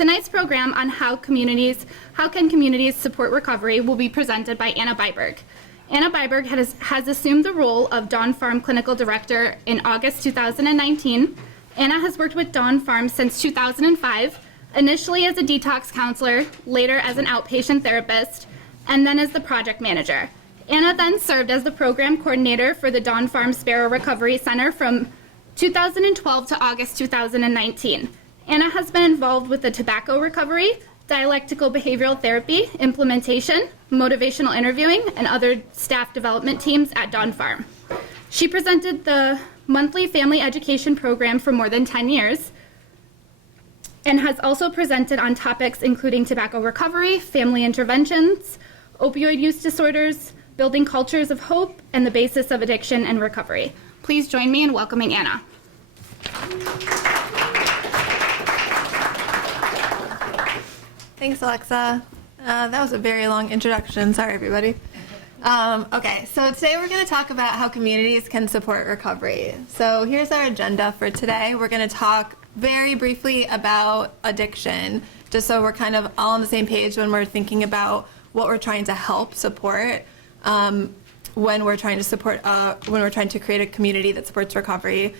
Tonight's program on how can communities support recovery will be presented by Anna Byberg. Anna Byberg has assumed the role of Dawn Farm Clinical Director in August 2019. Anna has worked with Dawn Farm since 2005, initially as a detox counselor, later as an outpatient therapist, and then as the project manager. Anna then served as the program coordinator for the Dawn Farm Sparrow Recovery Center from 2012 to August 2019. Anna has been involved with the tobacco recovery, dialectical behavioral therapy, implementation, motivational interviewing, and other staff development teams at Dawn Farm. She presented the monthly family education program for more than 10 years and has also presented on topics including tobacco recovery, family interventions, opioid use disorders, building cultures of hope, and the basis of addiction and recovery. Please join me in welcoming Anna. Thanks, Alexa. That was a very long introduction. Sorry, everybody. Okay, so today we're going to talk about how communities can support recovery. So here's our agenda for today. We're going to talk very briefly about addiction, just so we're kind of all on the same page when we're thinking about what we're trying to help support when we're trying to create a community that supports recovery.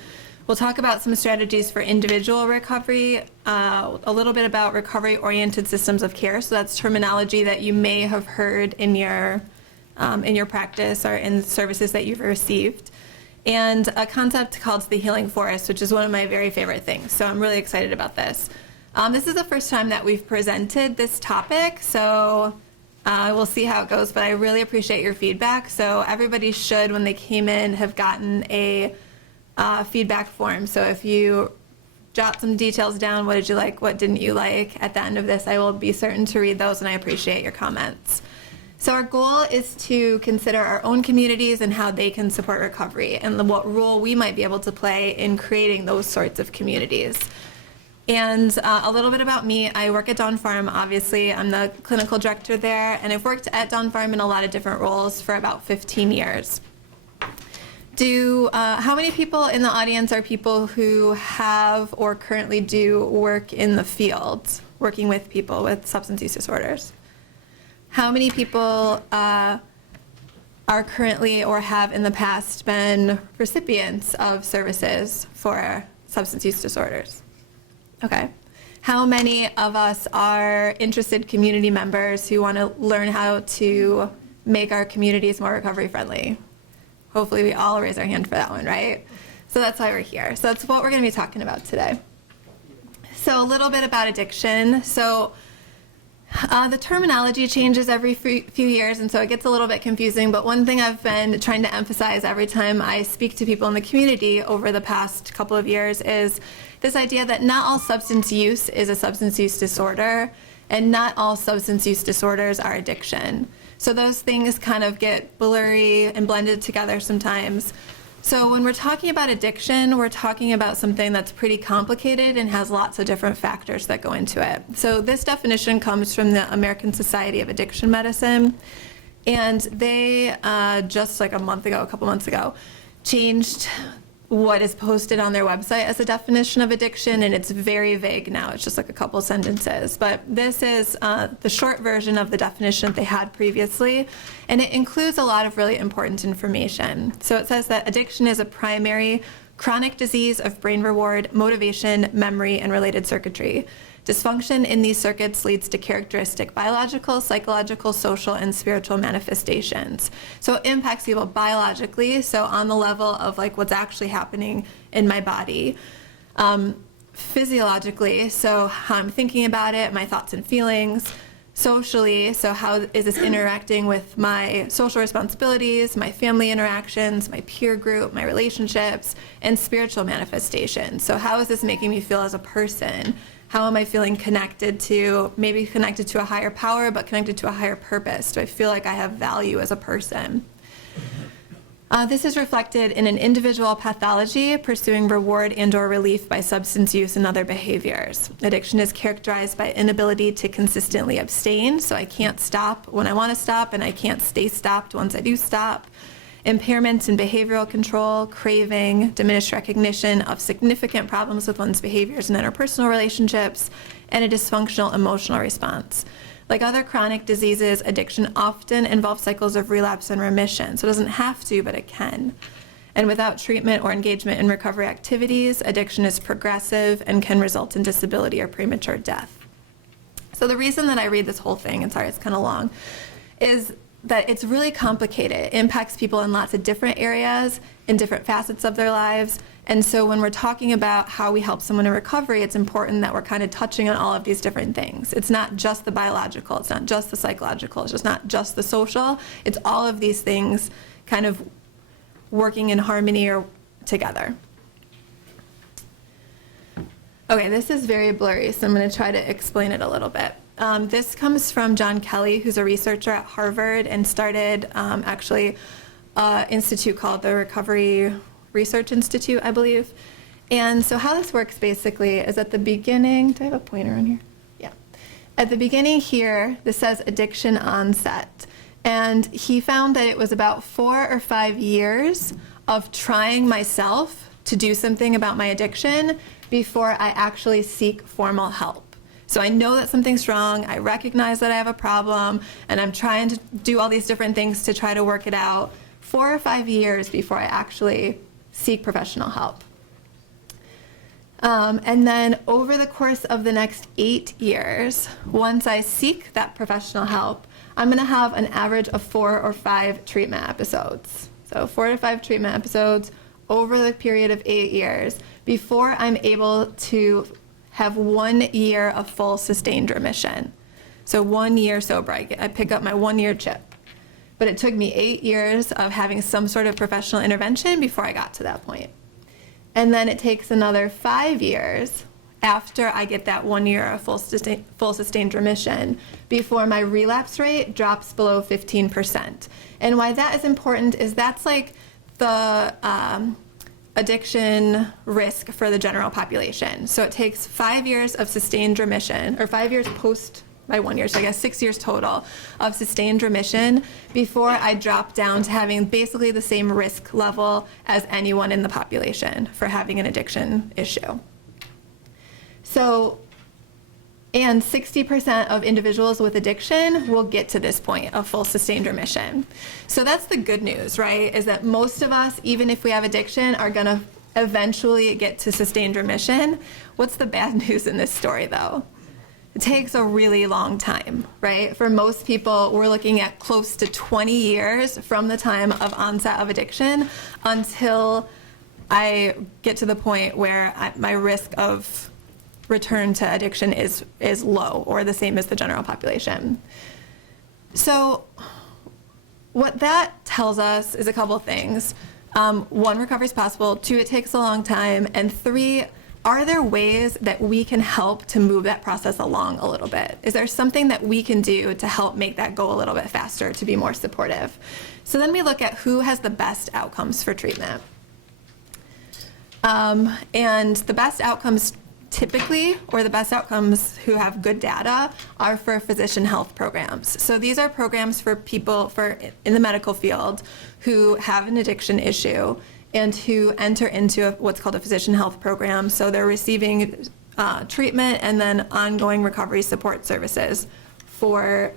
We'll talk about some strategies for individual recovery, a little bit about recovery-oriented systems of care. So that's terminology that you may have heard in your practice or in services that you've received. And a concept called the healing forest, which is one of my very favorite things. So I'm really excited about this. This is the first time that we've presented this topic, so we'll see how it goes, but I really appreciate your feedback. So everybody should, when they came in, have gotten a feedback form. So if you jot some details down, what did you like, what didn't you like, at the end of this, I will be certain to read those, and I appreciate your comments. So our goal is to consider our own communities and how they can support recovery and what role we might be able to play in creating those sorts of communities. And a little bit about me. I work at Dawn Farm, obviously. I'm the clinical director there, and I've worked at Dawn Farm in a lot of different roles for about 15 years. How many people in the audience are people who have or currently do work in the field, working with people with substance use disorders? How many people are currently or have in the past been recipients of services for substance use disorders? Okay. How many of us are interested community members who want to learn how to make our communities more recovery friendly? Hopefully we all raise our hand for that one, right? So that's why we're here. So that's what we're going to be talking about today. So a little bit about addiction. So the terminology changes every few years, and so it gets a little bit confusing, but one thing I've been trying to emphasize every time I speak to people in the community over the past couple of years is this idea that not all substance use is a substance use disorder, and not all substance use disorders are addiction. So those things kind of get blurry and blended together sometimes. So when we're talking about addiction, we're talking about something that's pretty complicated and has lots of different factors that go into it. So this definition comes from the American Society of Addiction Medicine, and they just like a couple months ago, changed what is posted on their website as a definition of addiction, and it's very vague now. It's just like a couple sentences. But this is the short version of the definition that they had previously, and it includes a lot of really important information. So it says that addiction is a primary chronic disease of brain reward, motivation, memory, and related circuitry. Dysfunction in these circuits leads to characteristic biological, psychological, social, and spiritual manifestations. So it impacts people biologically, so on the level of like what's actually happening in my body. Physiologically, so how I'm thinking about it, my thoughts and feelings. Socially, so how is this interacting with my social responsibilities, my family interactions, my peer group, my relationships, and spiritual manifestations. So how is this making me feel as a person? How am I feeling connected to, maybe connected to a higher power, but connected to a higher purpose? Do I feel like I have value as a person? This is reflected in an individual pathology pursuing reward and/or relief by substance use and other behaviors. Addiction is characterized by inability to consistently abstain, so I can't stop when I want to stop, and I can't stay stopped once I do stop. impairments in behavioral control, craving, diminished recognition of significant problems with one's behaviors and interpersonal relationships, and a dysfunctional emotional response. Like other chronic diseases, addiction often involves cycles of relapse and remission. So it doesn't have to, but it can. And without treatment or engagement in recovery activities, addiction is progressive and can result in disability or premature death. So the reason that I read this whole thing, and sorry, it's kind of long, is that it's really complicated. It impacts people in lots of different areas, in different facets of their lives. And so when we're talking about how we help someone in recovery, it's important that we're kind of touching on all of these different things. It's not just the biological, it's not just the psychological, it's just not just the social. It's all of these things kind of working in harmony or together. Okay, this is very blurry, so I'm going to try to explain it a little bit. This comes from John Kelly, who's a researcher at Harvard and started actually an institute called the Recovery Research Institute, I believe. And so how this works basically is at the beginning, do I have a pointer on here? Yeah. At the beginning here, this says addiction onset. And he found that it was about 4 or 5 years of trying myself to do something about my addiction before I actually seek formal help. So I know that something's wrong, I recognize that I have a problem, and I'm trying to do all these different things to try to work it out 4 or 5 years before I actually seek professional help. And then over the course of the next 8 years, once I seek that professional help, I'm going to have an average of 4 or 5 treatment episodes. So 4 to 5 treatment episodes over the period of 8 years before I'm able to have 1 year of full sustained remission. So 1 year sober, I pick up my 1 year chip. But it took me 8 years of having some sort of professional intervention before I got to that point. And then it takes another 5 years after I get that 1 year of full sustained remission before my relapse rate drops below 15%. And why that is important is that's like the addiction risk for the general population. So it takes 5 years of sustained remission, or 5 years post my 1 year, so I guess 6 years total of sustained remission before I drop down to having basically the same risk level as anyone in the population for having an addiction issue. So, and 60% of individuals with addiction will get to this point of full sustained remission. So that's the good news, right? Is that most of us, even if we have addiction, are gonna eventually get to sustained remission. What's the bad news in this story though? It takes a really long time, right? For most people, we're looking at close to 20 years from the time of onset of addiction until I get to the point where my risk of return to addiction is low, or the same as the general population. So what that tells us is a couple of things. 1, recovery is possible. 2, it takes a long time. And 3, are there ways that we can help to move that process along a little bit? Is there something that we can do to help make that go a little bit faster, to be more supportive? So then we look at who has the best outcomes for treatment. And the best outcomes typically, or the best outcomes who have good data, are for physician health programs. So these are programs for people in the medical field who have an addiction issue and who enter into what's called a physician health program. So they're receiving treatment and then ongoing recovery support services for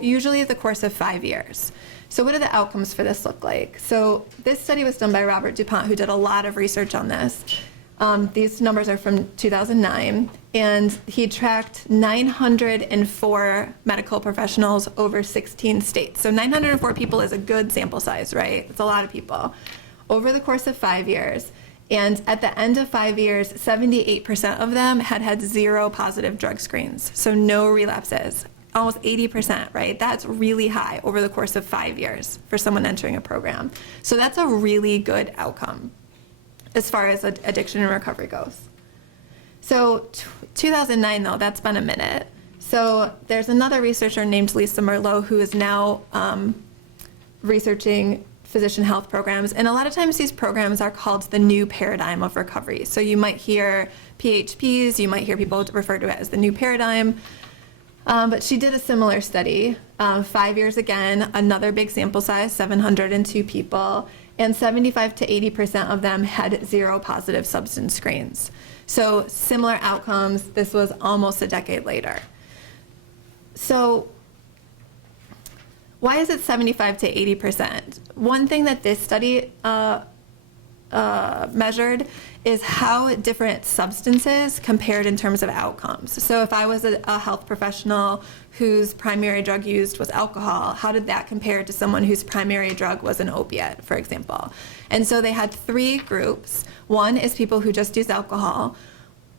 usually the course of 5 years. So what do the outcomes for this look like? So this study was done by Robert DuPont, who did a lot of research on this. These numbers are from 2009, and he tracked 904 medical professionals over 16 states. So 904 people is a good sample size, right? It's a lot of people. Over the course of 5 years, and at the end of 5 years, 78% of them had had 0 positive drug screens, so no relapses. Almost 80%, right? That's really high over the course of 5 years for someone entering a program. So that's a really good outcome as far as addiction and recovery goes. So 2009, though, that's been a minute. So there's another researcher named Lisa Merlot who is now researching physician health programs. And a lot of times these programs are called the new paradigm of recovery. So you might hear PHPs, you might hear people refer to it as the new paradigm. But she did a similar study, 5 years again, another big sample size, 702 people, and 75 to 80% of them had 0 positive substance screens. So similar outcomes. This was almost a decade later. So why is it 75 to 80%? One thing that this study measured is how different substances compared in terms of outcomes. So if I was a health professional whose primary drug used was alcohol, how did that compare to someone whose primary drug was an opiate, for example? And so they had 3 groups. One is people who just use alcohol.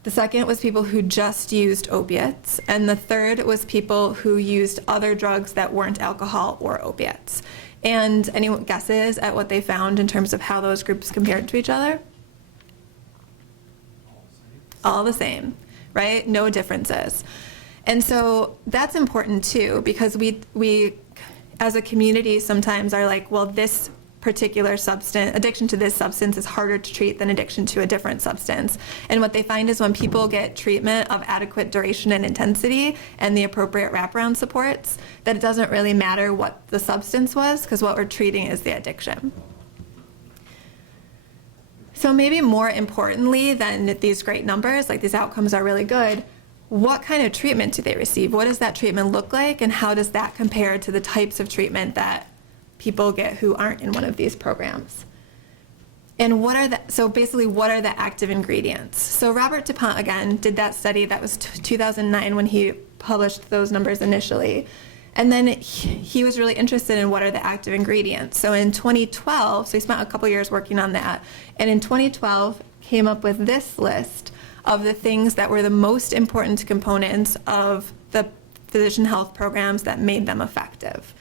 The second was people who just used opiates. And the third was people who used other drugs that weren't alcohol or opiates. And any guesses at what they found in terms of how those groups compared to each other? All the same, right? No differences. And so that's important too, because we as a community sometimes are like, well, this particular substance, addiction to this substance is harder to treat than addiction to a different substance. And what they find is when people get treatment of adequate duration and intensity and the appropriate wraparound supports, that it doesn't really matter what the substance was, because what we're treating is the addiction. So maybe more importantly than these great numbers, like these outcomes are really good, what kind of treatment do they receive? What does that treatment look like, and how does that compare to the types of treatment that people get who aren't in one of these programs? And what are the active ingredients? So Robert DuPont, again, did that study. That was 2009 when he published those numbers initially. And then he was really interested in what are the active ingredients. So in 2012, so he spent a couple years working on that, and in 2012 came up with this list of the things that were the most important components of the physician health programs that made them effective.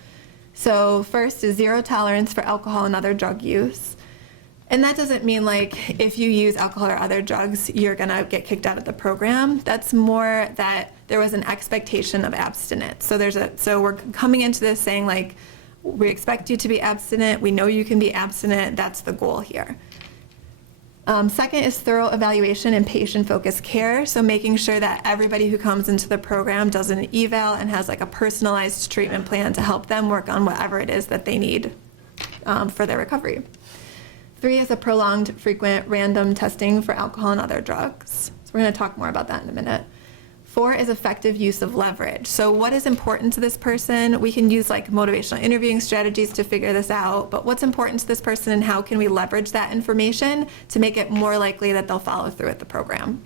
So first is 0 tolerance for alcohol and other drug use. And that doesn't mean like if you use alcohol or other drugs, you're gonna get kicked out of the program. That's more that there was an expectation of abstinence. So we're coming into this saying like, we expect you to be abstinent. We know you can be abstinent. That's the goal here. Second is thorough evaluation and patient-focused care. So making sure that everybody who comes into the program does an eval and has like a personalized treatment plan to help them work on whatever it is that they need for their recovery. 3 is a prolonged, frequent, random testing for alcohol and other drugs. So we're going to talk more about that in a minute. 4 is effective use of leverage. So what is important to this person? We can use like motivational interviewing strategies to figure this out, but what's important to this person and how can we leverage that information to make it more likely that they'll follow through with the program?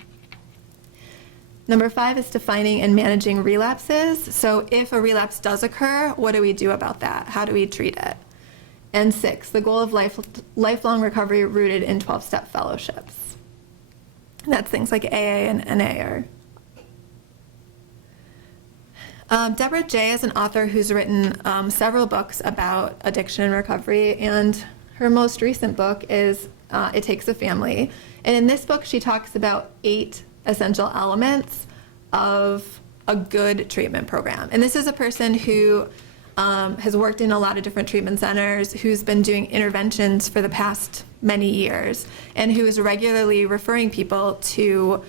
Number 5 is defining and managing relapses. So if a relapse does occur, what do we do about that? How do we treat it? And 6, the goal of lifelong recovery rooted in 12-step fellowships. And that's things like AA and NA. Deborah J. is an author who's written several books about addiction and recovery, and her most recent book is It Takes a Family. And in this book, she talks about 8 essential elements of a good treatment program. And this is a person who has worked in a lot of different treatment centers, who's been doing interventions for the past many years, and who is regularly referring people to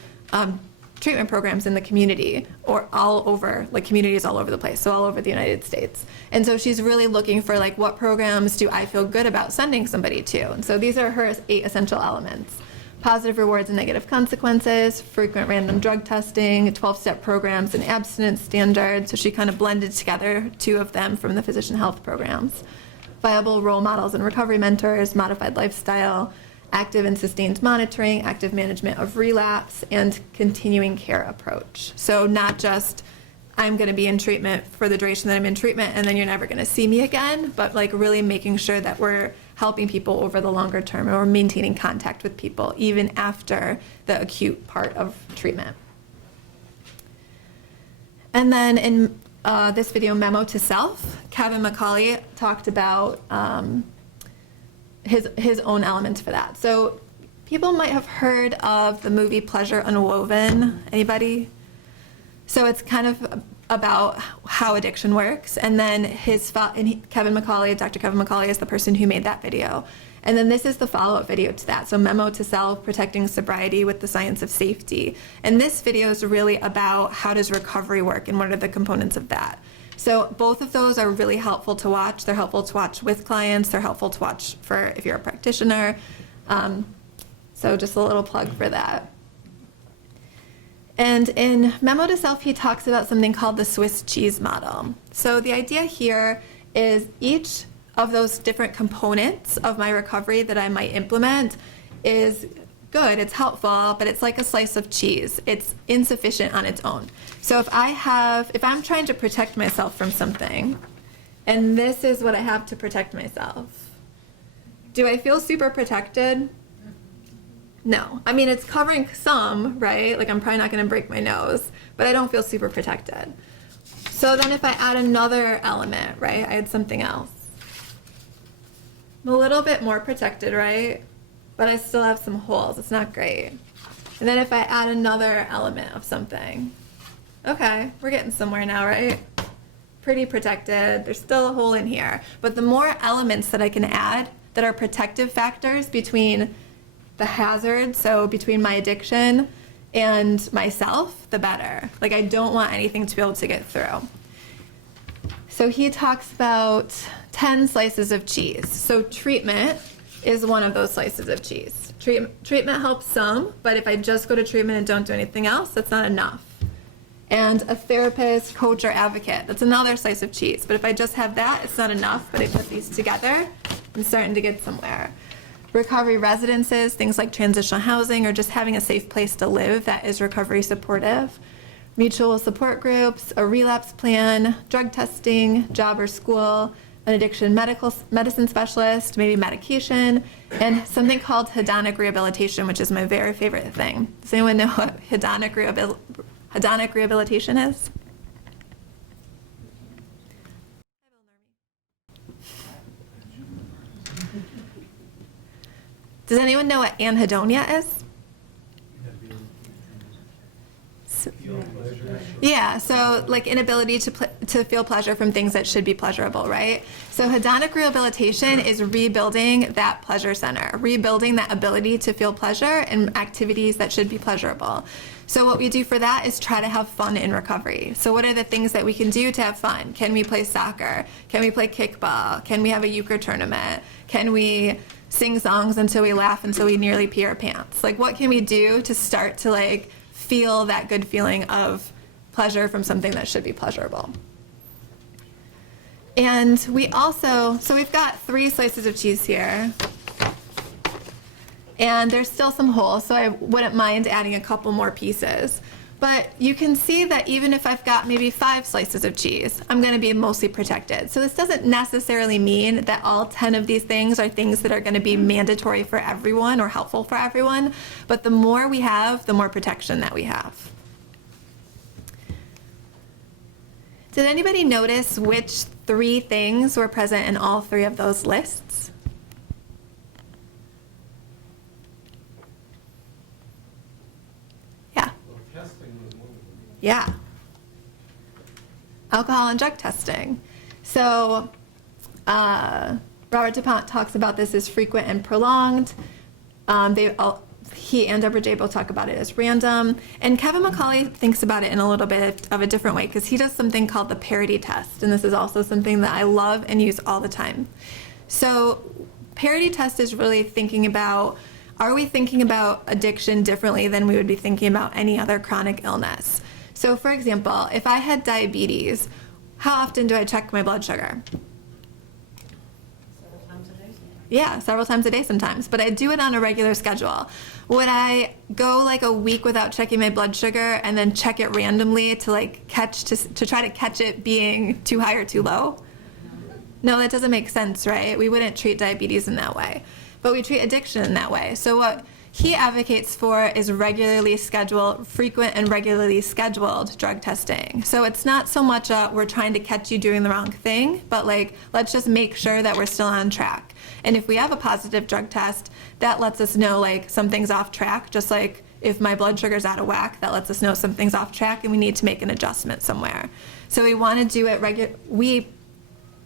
treatment programs in the community or all over, like communities all over the place, so all over the United States. And so she's really looking for like, what programs do I feel good about sending somebody to? And so these are her 8 essential elements. Positive rewards and negative consequences, frequent random drug testing, 12-step programs, and abstinence standards. So she kind of blended together 2 of them from the physician health programs. Viable role models and recovery mentors, modified lifestyle, active and sustained monitoring, active management of relapse, and continuing care approach. So not just, I'm going to be in treatment for the duration that I'm in treatment and then you're never going to see me again, but like really making sure that we're helping people over the longer term, and we're maintaining contact with people even after the acute part of treatment. And then in this video, Memo to Self, Kevin McCauley talked about his own elements for that. So people might have heard of the movie Pleasure Unwoven. Anybody? So it's kind of about how addiction works. And then Dr. Kevin McCauley is the person who made that video. And then this is the follow-up video to that. So Memo to Self, Protecting Sobriety with the Science of Safety. And this video is really about how does recovery work and what are the components of that. So both of those are really helpful to watch. They're helpful to watch with clients. They're helpful to watch for if you're a practitioner. So just a little plug for that. And in Memo to Self, he talks about something called the Swiss cheese model. So the idea here is each of those different components of my recovery that I might implement is good, it's helpful, but it's like a slice of cheese. It's insufficient on its own. So if I'm trying to protect myself from something, and this is what I have to protect myself, do I feel super protected? No. I mean, it's covering some, right? Like I'm probably not going to break my nose, but I don't feel super protected. So then if I add another element, right? I add something else. I'm a little bit more protected, right? But I still have some holes. It's not great. And then if I add another element of something, okay, we're getting somewhere now, right? Pretty protected. There's still a hole in here. But the more elements that I can add that are protective factors between the hazard, so between my addiction and myself, the better. Like I don't want anything to be able to get through. So he talks about 10 slices of cheese. So treatment is one of those slices of cheese. Treatment helps some, but if I just go to treatment and don't do anything else, that's not enough. And a therapist, coach, or advocate, that's another slice of cheese. But if I just have that, it's not enough, but I put these together, I'm starting to get somewhere. Recovery residences, things like transitional housing, or just having a safe place to live that is recovery supportive. Mutual support groups, a relapse plan, drug testing, job or school, an addiction medicine specialist, maybe medication, and something called hedonic rehabilitation, which is my very favorite thing. Does anyone know what hedonic rehabilitation is? Does anyone know what anhedonia is? Yeah, so like inability to feel pleasure from things that should be pleasurable, right? So hedonic rehabilitation is rebuilding that pleasure center, rebuilding that ability to feel pleasure in activities that should be pleasurable. So what we do for that is try to have fun in recovery. So what are the things that we can do to have fun? Can we play soccer? Can we play kickball? Can we have a euchre tournament? Can we sing songs until we laugh until we nearly pee our pants? Like what can we do to start to like feel that good feeling of pleasure from something that should be pleasurable? And we also, so we've got 3 slices of cheese here. And there's still some holes, so I wouldn't mind adding a couple more pieces. But you can see that even if I've got maybe 5 slices of cheese, I'm going to be mostly protected. So this doesn't necessarily mean that all 10 of these things are things that are going to be mandatory for everyone or helpful for everyone. But the more we have, the more protection that we have. Did anybody notice which 3 things were present in all 3 of those lists? Yeah. Yeah. Alcohol and drug testing. So Robert DuPont talks about this as frequent and prolonged. He and Deborah J both talk about it as random. And Kevin McCauley thinks about it in a little bit of a different way because he does something called the parity test. And this is also something that I love and use all the time. So parity test is really thinking about, are we thinking about addiction differently than we would be thinking about any other chronic illness? So for example, if I had diabetes, how often do I check my blood sugar? Yeah, several times a day sometimes, but I do it on a regular schedule. Would I go like a week without checking my blood sugar and then check it randomly to like to try to catch it being too high or too low? No, that doesn't make sense, right? We wouldn't treat diabetes in that way, but we treat addiction in that way. So what he advocates for is frequent and regularly scheduled drug testing. So it's not so much we're trying to catch you doing the wrong thing, but like, let's just make sure that we're still on track. And if we have a positive drug test, that lets us know like something's off track, just like if my blood sugar's out of whack, that lets us know something's off track and we need to make an adjustment somewhere. So we want to do it we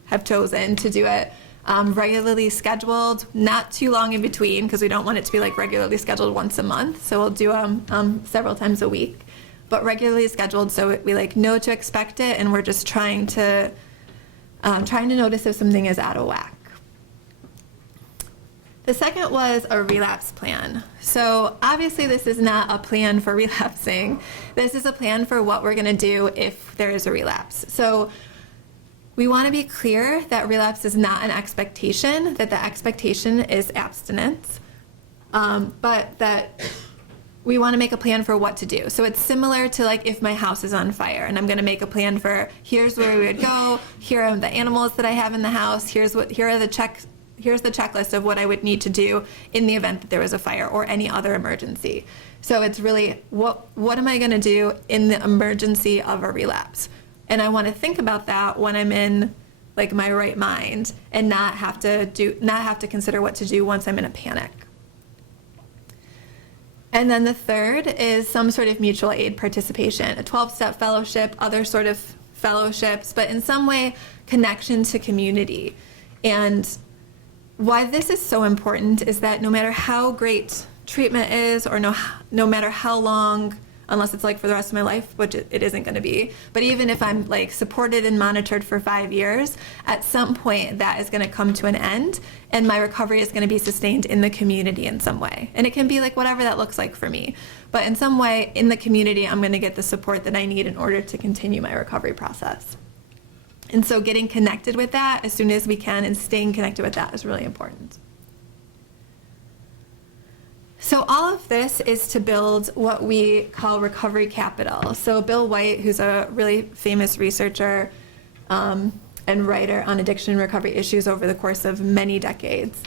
have chosen to do it regularly scheduled, not too long in between, because we don't want it to be like regularly scheduled once a month. So we'll do several times a week, but regularly scheduled, so we like know to expect it, and we're just trying to notice if something is out of whack. The second was a relapse plan. So obviously this is not a plan for relapsing. This is a plan for what we're going to do if there is a relapse. So we want to be clear that relapse is not an expectation, that the expectation is abstinence, but that we want to make a plan for what to do. So it's similar to like if my house is on fire and I'm going to make a plan for here's where we would go, here are the animals that I have in the house, here's the checklist of what I would need to do in the event that there was a fire or any other emergency. So it's really what am I going to do in the emergency of a relapse? And I want to think about that when I'm in like my right mind and not have to consider what to do once I'm in a panic. And then the third is some sort of mutual aid participation, a 12-step fellowship, other sort of fellowships, but in some way connection to community. And why this is so important is that no matter how great treatment is, or no matter how long, unless it's like for the rest of my life, which it isn't going to be, but even if I'm like supported and monitored for 5 years, at some point that is going to come to an end, and my recovery is going to be sustained in the community in some way. And it can be like whatever that looks like for me, but in some way in the community, I'm going to get the support that I need in order to continue my recovery process. And so getting connected with that as soon as we can and staying connected with that is really important. So all of this is to build what we call recovery capital. So Bill White, who's a really famous researcher and writer on addiction and recovery issues over the course of many decades,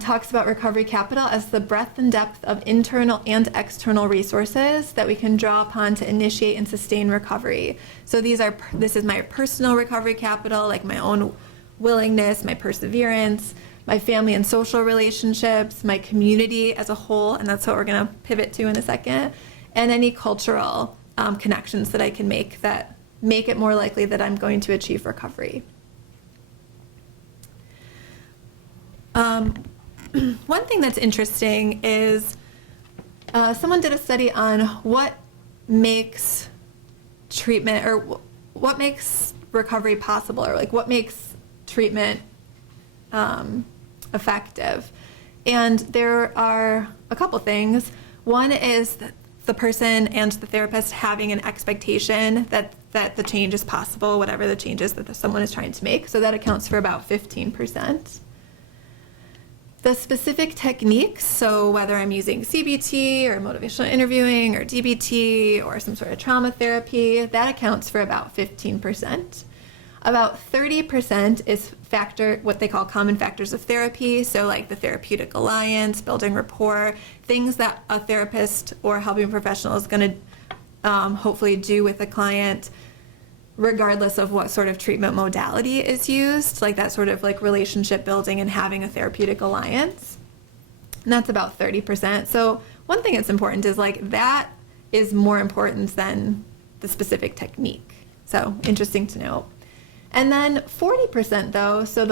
talks about recovery capital as the breadth and depth of internal and external resources that we can draw upon to initiate and sustain recovery. So this is my personal recovery capital, like my own willingness, my perseverance, my family and social relationships, my community as a whole, and that's what we're going to pivot to in a second, and any cultural connections that I can make that make it more likely that I'm going to achieve recovery. One thing that's interesting is someone did a study on what makes treatment, or what makes recovery possible, or like what makes treatment effective. And there are a couple things. One is that the person and the therapist having an expectation that the change is possible, whatever the change is that someone is trying to make. So that accounts for about 15%. The specific techniques, so whether I'm using CBT or motivational interviewing or DBT or some sort of trauma therapy, that accounts for about 15%. About 30% is what they call common factors of therapy, so like the therapeutic alliance, building rapport, things that a therapist or helping professional is going to hopefully do with a client regardless of what sort of treatment modality is used, like that sort of like relationship building and having a therapeutic alliance. And that's about 30%. So one thing that's important is like that is more important than the specific technique. So interesting to note. And then 40% though, so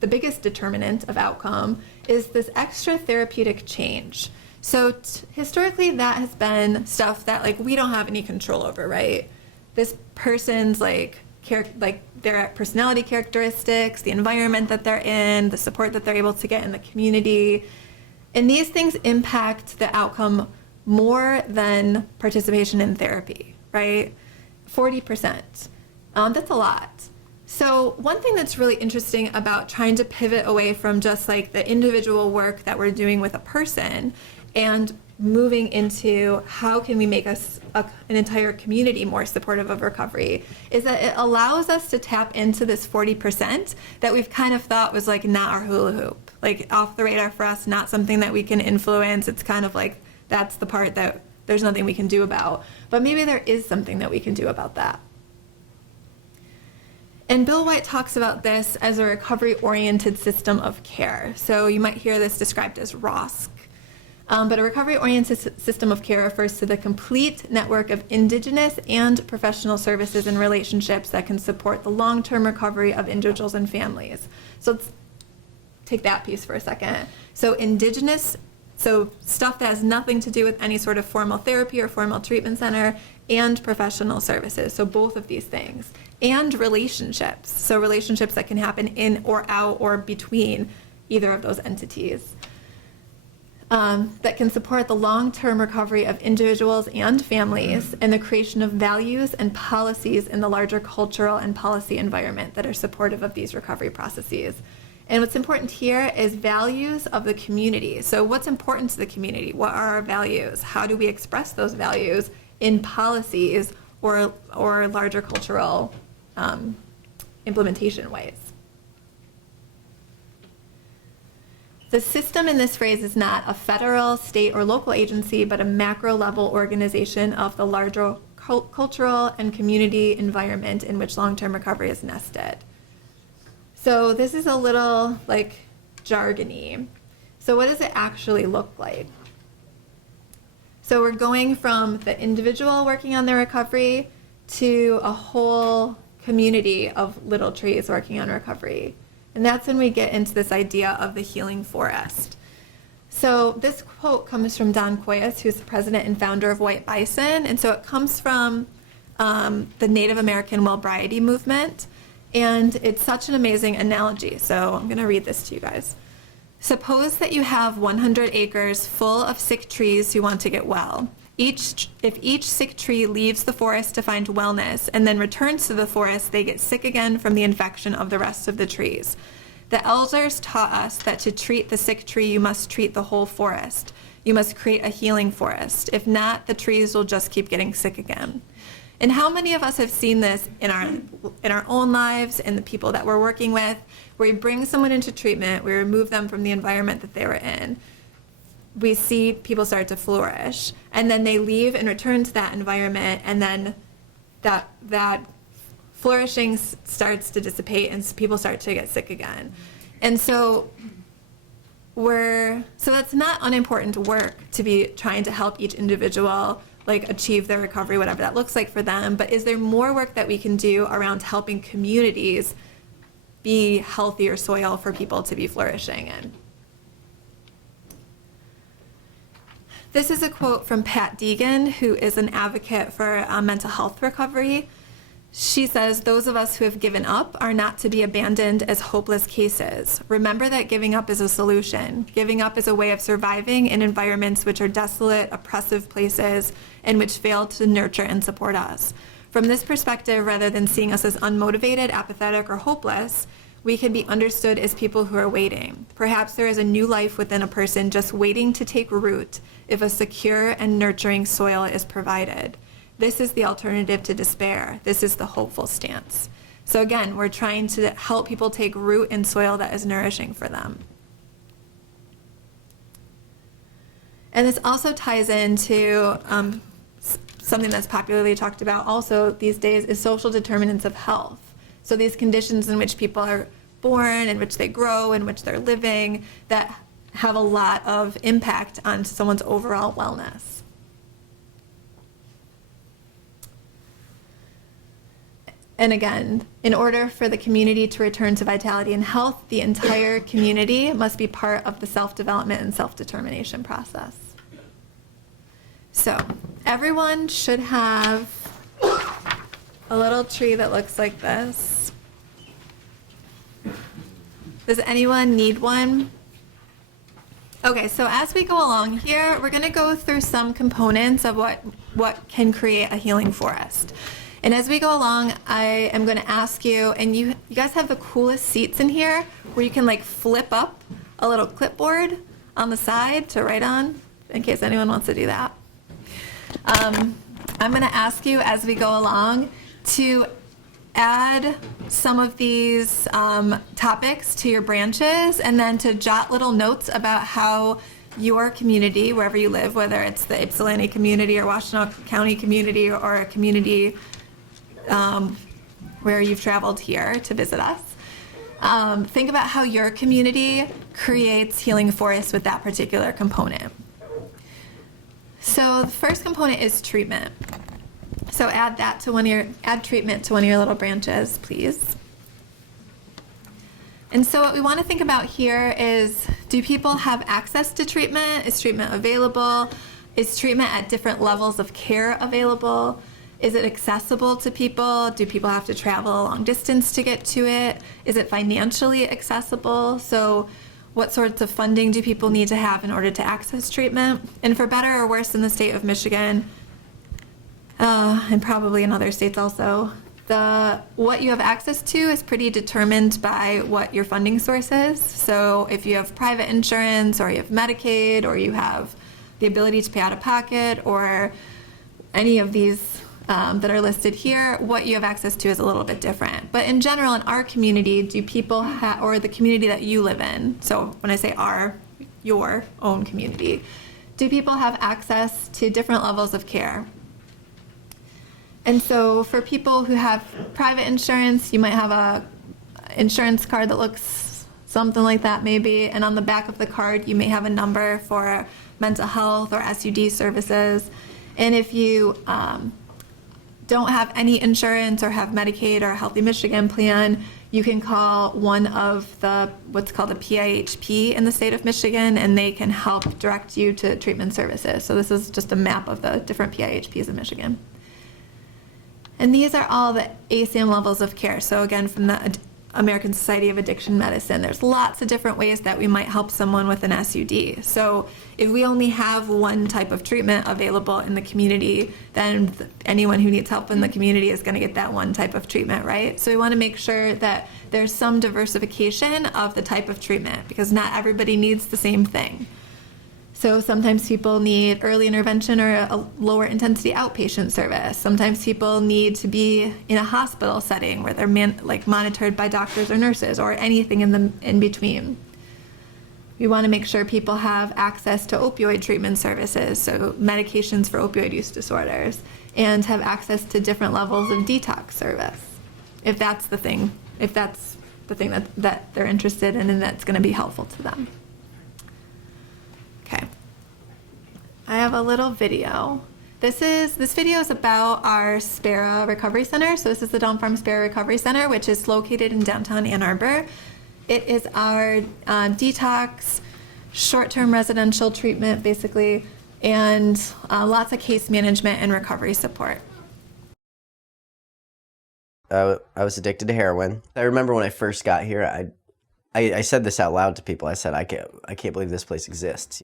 the biggest determinant of outcome is this extra therapeutic change. So historically that has been stuff that like we don't have any control over, right? This person's like their personality characteristics, the environment that they're in, the support that they're able to get in the community. And these things impact the outcome more than participation in therapy, right? 40%. That's a lot. So one thing that's really interesting about trying to pivot away from just like the individual work that we're doing with a person and moving into how can we make an entire community more supportive of recovery is that it allows us to tap into this 40% that we've kind of thought was like not our hula hoop, like off the radar for us, not something that we can influence. It's kind of like that's the part that there's nothing we can do about. But maybe there is something that we can do about that. And Bill White talks about this as a recovery-oriented system of care. So you might hear this described as ROSC. But a recovery-oriented system of care refers to the complete network of indigenous and professional services and relationships that can support the long-term recovery of individuals and families. So let's take that piece for a second. So indigenous, so stuff that has nothing to do with any sort of formal therapy or formal treatment center, and professional services, so both of these things. And relationships, so relationships that can happen in or out or between either of those entities. That can support the long-term recovery of individuals and families and the creation of values and policies in the larger cultural and policy environment that are supportive of these recovery processes. And what's important here is values of the community. So what's important to the community? What are our values? How do we express those values in policies or larger cultural implementation ways? The system in this phrase is not a federal, state, or local agency, but a macro-level organization of the larger cultural and community environment in which long-term recovery is nested. So this is a little like jargony. So what does it actually look like? So we're going from the individual working on their recovery to a whole community of little trees working on recovery. And that's when we get into this idea of the healing forest. So this quote comes from Don Coyhis, who's the president and founder of White Bison. And so it comes from the Native American Wellbriety Movement. And it's such an amazing analogy. So I'm going to read this to you guys. Suppose that you have 100 acres full of sick trees who want to get well. If each sick tree leaves the forest to find wellness and then returns to the forest, they get sick again from the infection of the rest of the trees. The elders taught us that to treat the sick tree, you must treat the whole forest. You must create a healing forest. If not, the trees will just keep getting sick again. And how many of us have seen this in our own lives and the people that we're working with, where we bring someone into treatment, we remove them from the environment that they were in, we see people start to flourish, and then they leave and return to that environment, and then that flourishing starts to dissipate and people start to get sick again. And so that's not unimportant work to be trying to help each individual like achieve their recovery, whatever that looks like for them. But is there more work that we can do around helping communities be healthier soil for people to be flourishing in? This is a quote from Pat Deegan, who is an advocate for mental health recovery. She says, "Those of us who have given up are not to be abandoned as hopeless cases. Remember that giving up is a solution. Giving up is a way of surviving in environments which are desolate, oppressive places, and which fail to nurture and support us. From this perspective, rather than seeing us as unmotivated, apathetic, or hopeless, we can be understood as people who are waiting. Perhaps there is a new life within a person just waiting to take root if a secure and nurturing soil is provided. This is the alternative to despair. This is the hopeful stance." So again, we're trying to help people take root in soil that is nourishing for them. And this also ties into something that's popularly talked about also these days is social determinants of health. So these conditions in which people are born, in which they grow, in which they're living, that have a lot of impact on someone's overall wellness. And again, in order for the community to return to vitality and health, the entire community must be part of the self-development and self-determination process. So everyone should have a little tree that looks like this. Does anyone need one? Okay, so as we go along here, we're going to go through some components of what can create a healing forest. And as we go along, I am going to ask you, and you guys have the coolest seats in here where you can like flip up a little clipboard on the side to write on, in case anyone wants to do that. I'm going to ask you as we go along to add some of these topics to your branches, and then to jot little notes about how your community, wherever you live, whether it's the Ypsilanti community or Washtenaw County community or a community where you've traveled here to visit us, think about how your community creates healing forests with that particular component. So the first component is treatment. So add treatment to one of your little branches, please. And so what we want to think about here is, do people have access to treatment? Is treatment available? Is treatment at different levels of care available? Is it accessible to people? Do people have to travel a long distance to get to it? Is it financially accessible? So what sorts of funding do people need to have in order to access treatment? And for better or worse in the state of Michigan, and probably in other states also, what you have access to is pretty determined by what your funding source is. So if you have private insurance, or you have Medicaid, or you have the ability to pay out of pocket, or any of these that are listed here, what you have access to is a little bit different. But in general, in our community, do people or the community that you live in, so when I say your own community, do people have access to different levels of care? And so for people who have private insurance, you might have a insurance card that looks something like that maybe, and on the back of the card you may have a number for mental health or SUD services. And if you don't have any insurance or have Medicaid or a Healthy Michigan plan, you can call one of what's called a PIHP in the state of Michigan, and they can help direct you to treatment services. So this is just a map of the different PIHPs in Michigan. And these are all the ASAM levels of care. So again, from the American Society of Addiction Medicine, there's lots of different ways that we might help someone with an SUD. So if we only have one type of treatment available in the community, then anyone who needs help in the community is going to get that one type of treatment, right? So we want to make sure that there's some diversification of the type of treatment, because not everybody needs the same thing. So sometimes people need early intervention or a lower intensity outpatient service. Sometimes people need to be in a hospital setting where they're monitored by doctors or nurses, or anything in between. We want to make sure people have access to opioid treatment services, so medications for opioid use disorders, and have access to different levels of detox service, if that's the thing that they're interested in and that's going to be helpful to them. Okay, I have a little video. This video is about our Spera Recovery Center. So this is the Dawn Farm Spera Recovery Center, which is located in downtown Ann Arbor. It is our detox, short-term residential treatment, basically, and lots of case management and recovery support. I was addicted to heroin. I remember when I first got here, I said this out loud to people. I said, I can't believe this place exists.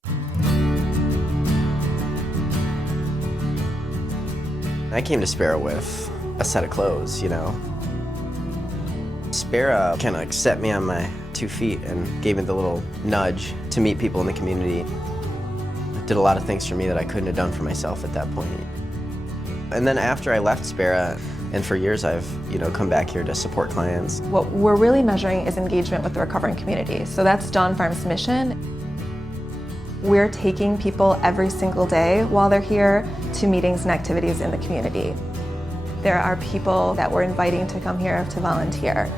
I came to Spera with a set of clothes, you know. Spera kind of set me on my 2 feet and gave me the little nudge to meet people in the community. It did a lot of things for me that I couldn't have done for myself at that point. And then after I left Spera, and for years I've come back here to support clients. What we're really measuring is engagement with the recovering community. So that's Dawn Farm's mission. We're taking people every single day while they're here to meetings and activities in the community. There are people that we're inviting to come here to volunteer.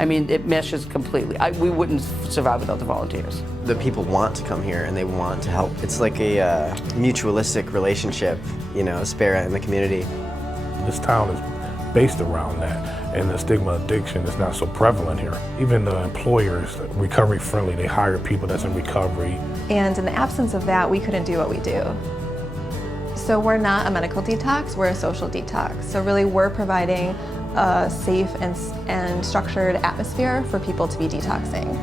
I mean, it meshes completely. We wouldn't survive without the volunteers. The people want to come here and they want to help. It's like a mutualistic relationship, Spera and the community. This town is based around that, and the stigma of addiction is not so prevalent here. Even the employers, recovery friendly, they hire people that's in recovery. And in the absence of that, we couldn't do what we do. So we're not a medical detox, we're a social detox. So really we're providing a safe and structured atmosphere for people to be detoxing.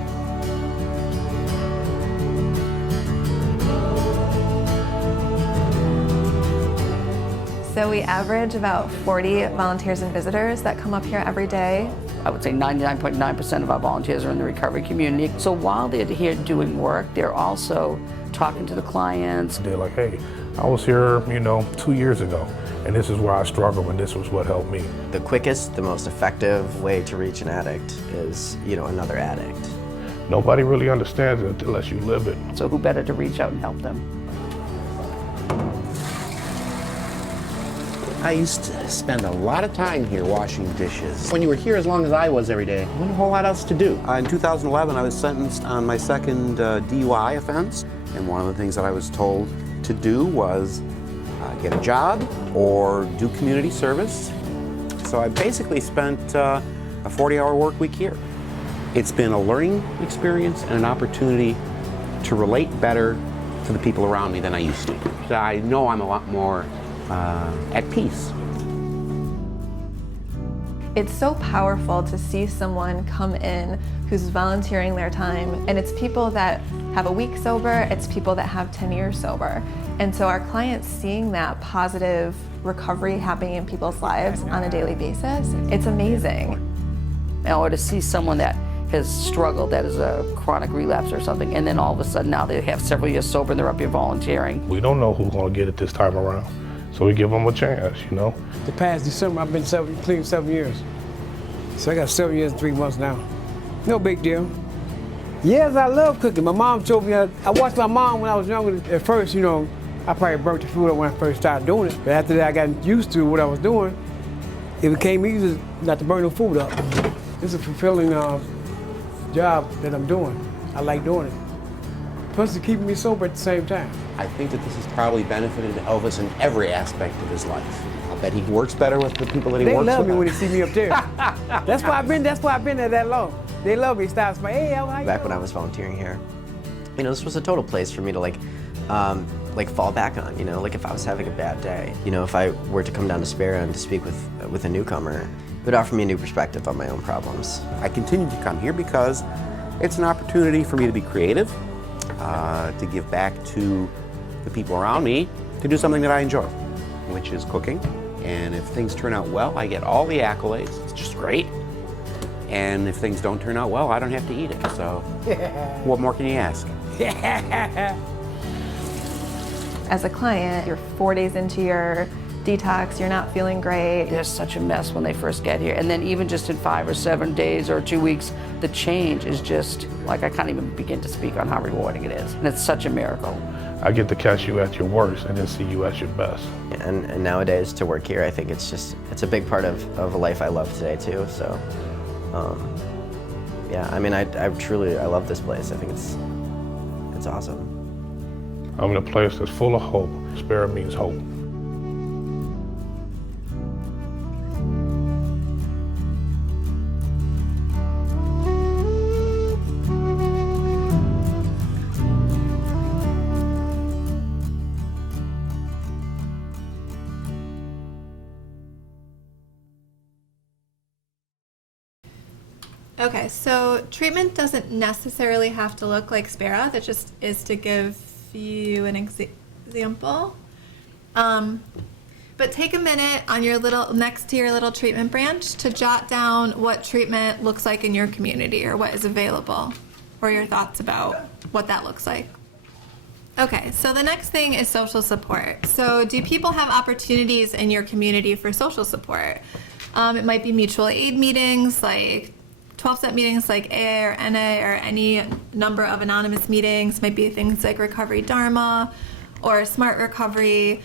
So we average about 40 volunteers and visitors that come up here every day. I would say 99.9% of our volunteers are in the recovery community. So while they're here doing work, they're also talking to the clients. They're like, hey, I was here, 2 years ago, and this is where I struggled, and this was what helped me. The quickest, the most effective way to reach an addict is, another addict. Nobody really understands it unless you live it. So who better to reach out and help them? I used to spend a lot of time here washing dishes. When you were here as long as I was every day, there wasn't a whole lot else to do. In 2011, I was sentenced on my second DUI offense. And one of the things that I was told to do was get a job or do community service. So I basically spent a 40-hour work week here. It's been a learning experience and an opportunity to relate better to the people around me than I used to. So I know I'm a lot more at peace. It's so powerful to see someone come in who's volunteering their time, and it's people that have a week sober, it's people that have 10 years sober. And so our clients seeing that positive recovery happening in people's lives on a daily basis, it's amazing. Or to see someone that has struggled, that is a chronic relapse or something, and then all of a sudden now they have several years sober and they're up here volunteering. We don't know who's gonna get it this time around, so we give them a chance, you know? The past December, I've been clean 7 years. So I got 7 years and 3 months now. No big deal. Yes, I love cooking. My mom told me, I watched my mom when I was younger. At first, you know, I probably burnt the food up when I first started doing it. But after that, I got used to what I was doing. It became easy not to burn the food up. It's a fulfilling job that I'm doing. I like doing it. Plus, it's keeping me sober at the same time. I think that this has probably benefited Elvis in every aspect of his life. I'll bet he works better with the people that he works with. They love me when they see me up there. That's why I've been there that long. They love me. Stop saying, hey, how you Back doing? when I was volunteering here, you know, this was a total place for me to like fall back on, you know, like if I was having a bad day, you know, if I were to come down to Sparrow and to speak with a newcomer, it would offer me a new perspective on my own problems. I continue to come here because it's an opportunity for me to be creative, to give back to the people around me, to do something that I enjoy, which is cooking. And if things turn out well, I get all the accolades. It's just great. And if things don't turn out well, I don't have to eat it. So what more can you ask? As a client, you're 4 days into your detox, you're not feeling great. They're such a mess when they first get here. And then even just in 5 or 7 days or 2 weeks, the change is just, like, I can't even begin to speak on how rewarding it is. And it's such a miracle. I get to catch you at your worst and then see you at your best. And nowadays to work here, I think it's a big part of a life I love today too. So, yeah, I mean, I love this place. I think it's awesome. I'm in a place that's full of hope. Sparrow means hope. Okay, so treatment doesn't necessarily have to look like Sparrow. That just is to give you an example. But take a minute on your next to your little treatment branch to jot down what treatment looks like in your community or what is available, or your thoughts about what that looks like. Okay, so the next thing is social support. So do people have opportunities in your community for social support? It might be mutual aid meetings, like 12-step meetings like AA or NA, or any number of anonymous meetings. Might be things like Recovery Dharma or Smart Recovery.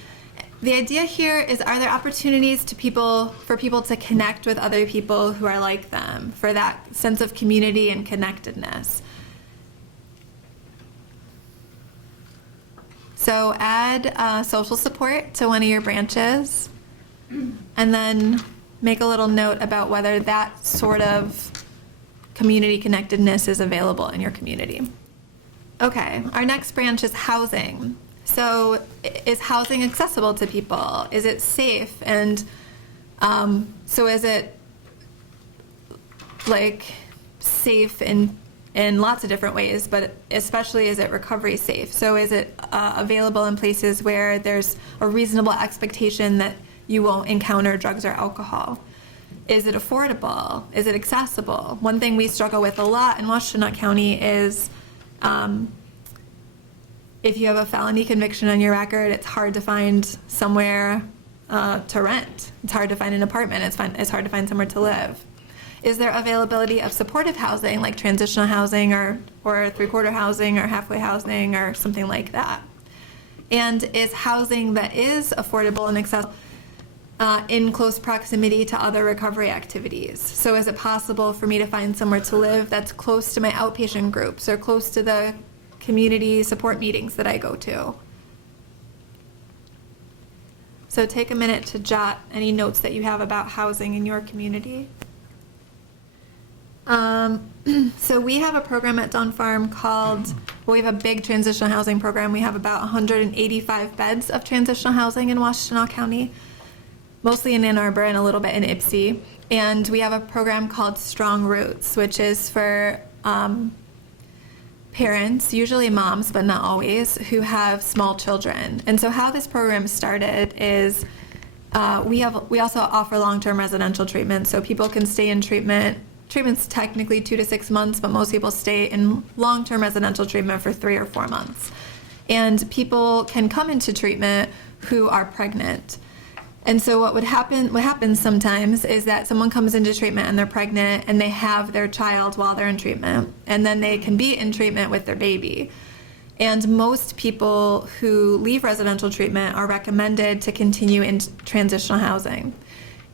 The idea here is, are there opportunities for people to connect with other people who are like them, for that sense of community and connectedness? So add social support to one of your branches, and then make a little note about whether that sort of community connectedness is available in your community. Okay, our next branch is housing. So is housing accessible to people? Is it safe? And so is it like safe in lots of different ways, but especially is it recovery safe? So is it available in places where there's a reasonable expectation that you won't encounter drugs or alcohol? Is it affordable? Is it accessible? One thing we struggle with a lot in Washtenaw County is if you have a felony conviction on your record, it's hard to find somewhere to rent. It's hard to find an apartment. It's hard to find somewhere to live. Is there availability of supportive housing, like transitional housing or three-quarter housing or halfway housing or something like that? And is housing that is affordable and accessible in close proximity to other recovery activities? So is it possible for me to find somewhere to live that's close to my outpatient groups or close to the community support meetings that I go to. So take a minute to jot any notes that you have about housing in your community. So we have a program at Dawn Farm called, well, we have a big transitional housing program. We have about 185 beds of transitional housing in Washtenaw County, mostly in Ann Arbor and a little bit in Ypsi. And we have a program called Strong Roots, which is for parents, usually moms, but not always, who have small children. And so how this program started is we also offer long-term residential treatment, so people can stay in treatment. Treatment's technically 2 to 6 months, but most people stay in long-term residential treatment for 3 or 4 months. And people can come into treatment who are pregnant. And so what happens sometimes is that someone comes into treatment and they're pregnant and they have their child while they're in treatment, and then they can be in treatment with their baby. And most people who leave residential treatment are recommended to continue in transitional housing.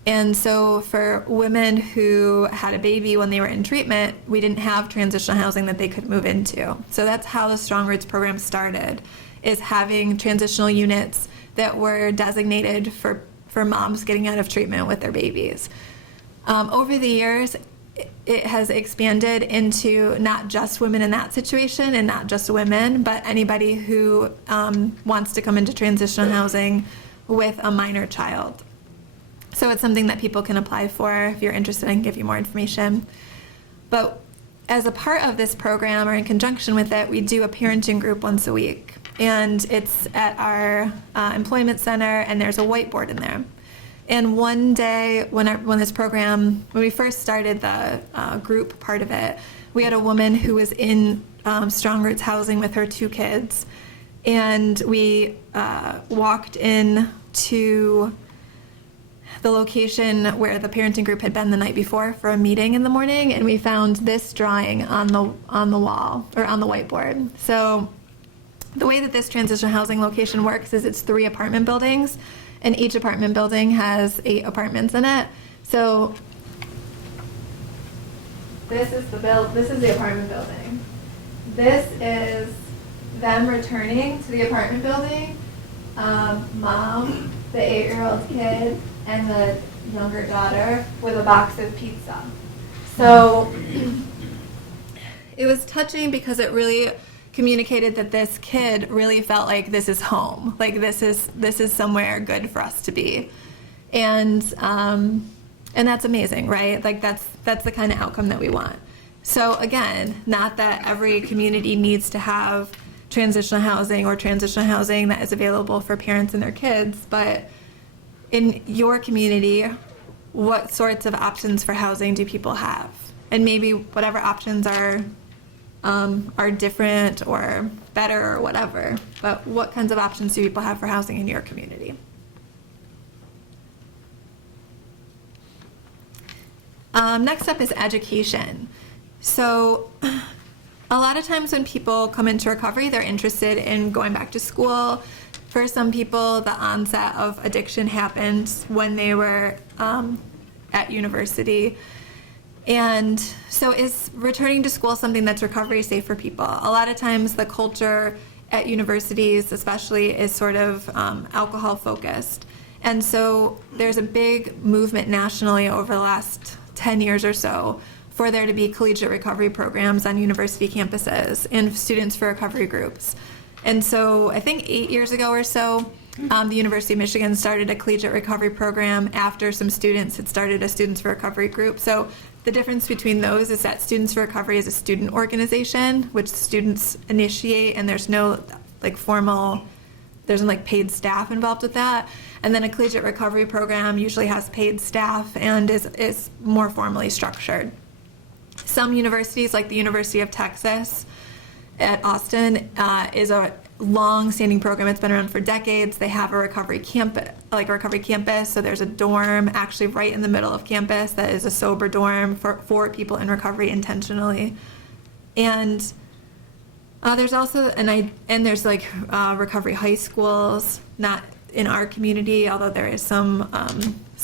And so for women who had a baby when they were in treatment, we didn't have transitional housing that they could move into. So that's how the Strong Roots program started, is having transitional units that were designated for moms getting out of treatment with their babies. Over the years, it has expanded into not just women in that situation and not just women, but anybody who wants to come into transitional housing with a minor child. So it's something that people can apply for if you're interested. I can give you more information. But as a part of this program, or in conjunction with it, we do a parenting group once a week. And it's at our employment center, and there's a whiteboard in there. And one day when we first started the group part of it, we had a woman who was in Strong Roots housing with her 2 kids. And we walked in to the location where the parenting group had been the night before for a meeting in the morning, and we found this drawing on the wall, or on the whiteboard. So the way that this transitional housing location works is it's 3 apartment buildings, and each apartment building has 8 apartments in it. So this is the apartment building. This is them returning to the apartment building. Mom, the 8-year-old kid, and the younger daughter with a box of pizza. So it was touching because it really communicated that this kid really felt like this is home, like this is somewhere good for us to be, and that's amazing, right? Like that's the kind of outcome that we want. So again, not that every community needs to have transitional housing or transitional housing that is available for parents and their kids, but in your community, what sorts of options for housing do people have? And maybe whatever options are different or better or whatever, but what kinds of options do people have for housing in your community? Next up is education. So a lot of times when people come into recovery, they're interested in going back to school. For some people, the onset of addiction happened when they were at university. And so is returning to school something that's recovery safe for people? A lot of times the culture at universities especially is sort of alcohol focused. And so there's a big movement nationally over the last 10 years or so for there to be collegiate recovery programs on university campuses and students for recovery groups. And so I think 8 years ago or so, the University of Michigan started a collegiate recovery program after some students had started a Students for Recovery group. So the difference between those is that Students for Recovery is a student organization, which students initiate, and there's no there's no paid staff involved with that. And then a collegiate recovery program usually has paid staff and is more formally structured. Some universities, like the University of Texas at Austin, is a long-standing program. It's been around for decades. They have a recovery campus, so there's a dorm actually right in the middle of campus that is a sober dorm for people in recovery intentionally. And there's also there's recovery high schools, not in our community, although there is some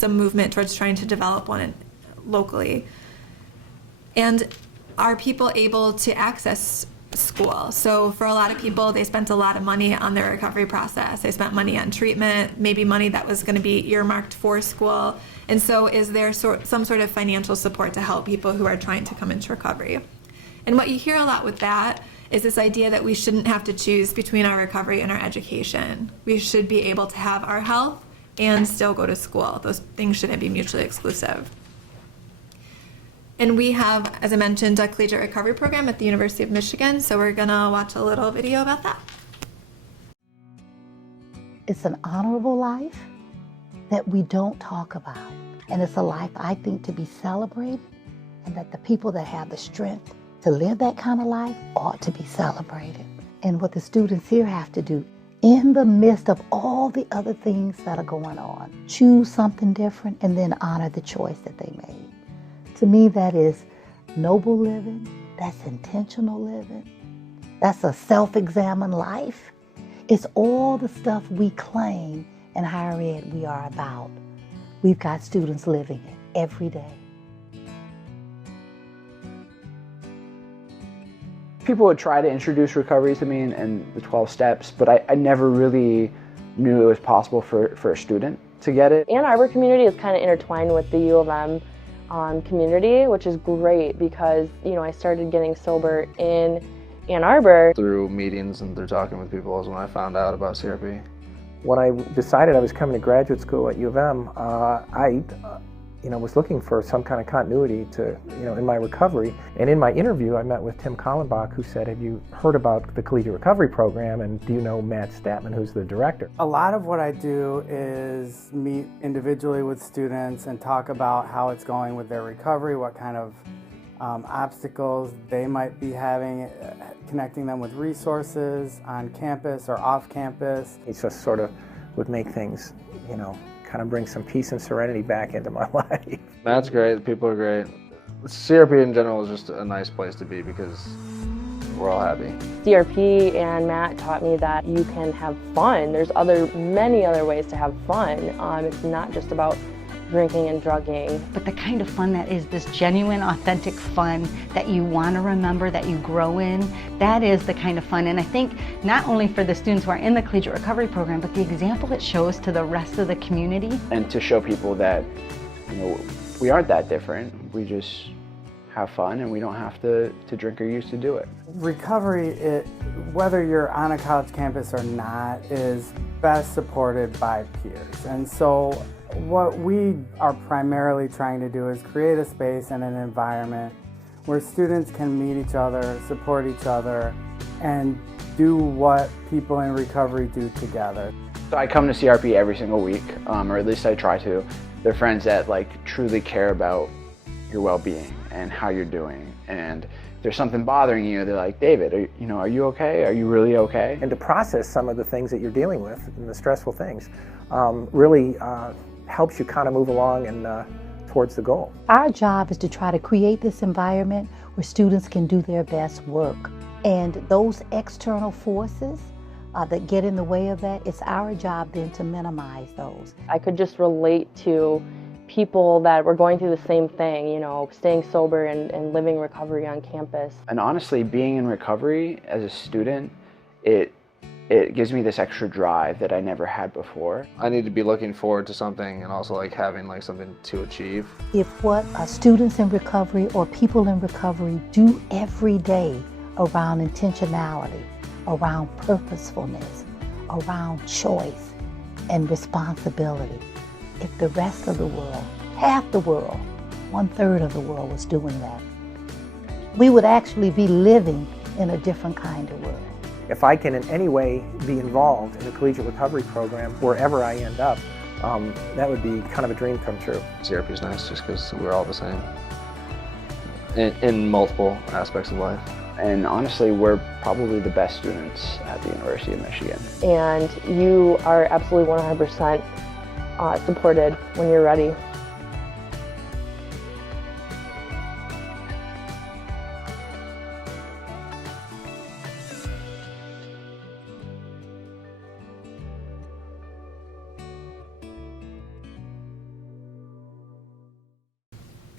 movement towards trying to develop one locally. And are people able to access school. So for a lot of people, they spent a lot of money on their recovery process. They spent money on treatment, maybe money that was going to be earmarked for school. And so is there some sort of financial support to help people who are trying to come into recovery? And what you hear a lot with that is this idea that we shouldn't have to choose between our recovery and our education. We should be able to have our health and still go to school. Those things shouldn't be mutually exclusive. And we have, as I mentioned, a collegiate recovery program at the University of Michigan, so we're gonna watch a little video about that. It's an honorable life that we don't talk about. And it's a life, I think, to be celebrated, and that the people that have the strength to live that kind of life ought to be celebrated. And what the students here have to do, in the midst of all the other things that are going on, choose something different and then honor the choice that they made. To me, that is noble living, that's intentional living, that's a self-examined life. It's all the stuff we claim in higher ed we are about. We've got students living it every day. People would try to introduce recovery to me and the 12 steps, but I never really knew it was possible for a student to get it. Ann Arbor community is kind of intertwined with the U of M community, which is great because, I started getting sober in Ann Arbor. Through meetings and through talking with people is when I found out about CRP. When I decided I was coming to graduate school at U of M, I was looking for some kind of continuity to, in my recovery. And in my interview, I met with Tim Kallenbach, who said, "Have you heard about the Collegiate Recovery Program, and do you know Matt Statman, who's the director?" A lot of what I do is meet individually with students and talk about how it's going with their recovery, what kind of obstacles they might be having, connecting them with resources on campus or off campus. It just sort of would make things, kind of bring some peace and serenity back into my life. That's great. People are great. CRP in general is just a nice place to be because we're all happy. CRP and Matt taught me that you can have fun. There's many other ways to have fun. It's not just about drinking and drugging. But the kind of fun that is this genuine, authentic fun that you want to remember, that you grow in, that is the kind of fun. And I think not only for the students who are in the Collegiate Recovery Program, but the example it shows to the rest of the community. And to show people that, we aren't that different. We just have fun and we don't have to drink or use to do it. Recovery, whether you're on a college campus or not, is best supported by peers. And so what we are primarily trying to do is create a space and an environment where students can meet each other, support each other, and do what people in recovery do together. So I come to CRP every single week, or at least I try to. They're friends that truly care about your well-being and how you're doing. And if there's something bothering you, they're like, "David, are you okay? Are you really okay?" And to process some of the things that you're dealing with and the stressful things really helps you kind of move along and towards the goal. Our job is to try to create this environment where students can do their best work. And those external forces that get in the way of that, it's our job then to minimize those. I could just relate to people that were going through the same thing, staying sober and living recovery on campus. And honestly, being in recovery as a student, it gives me this extra drive that I never had before. I need to be looking forward to something and also having something to achieve. If what students in recovery or people in recovery do every day around intentionality, around purposefulness, around choice and responsibility, if the rest of the world, half the world, 1/3 of the world was doing that, we would actually be living in a different kind of world. If I can in any way be involved in the collegiate recovery program, wherever I end up, that would be kind of a dream come true. CRP is nice just because we're all the same in multiple aspects of life. And honestly, we're probably the best students at the University of Michigan. And you are absolutely 100% supported when you're ready.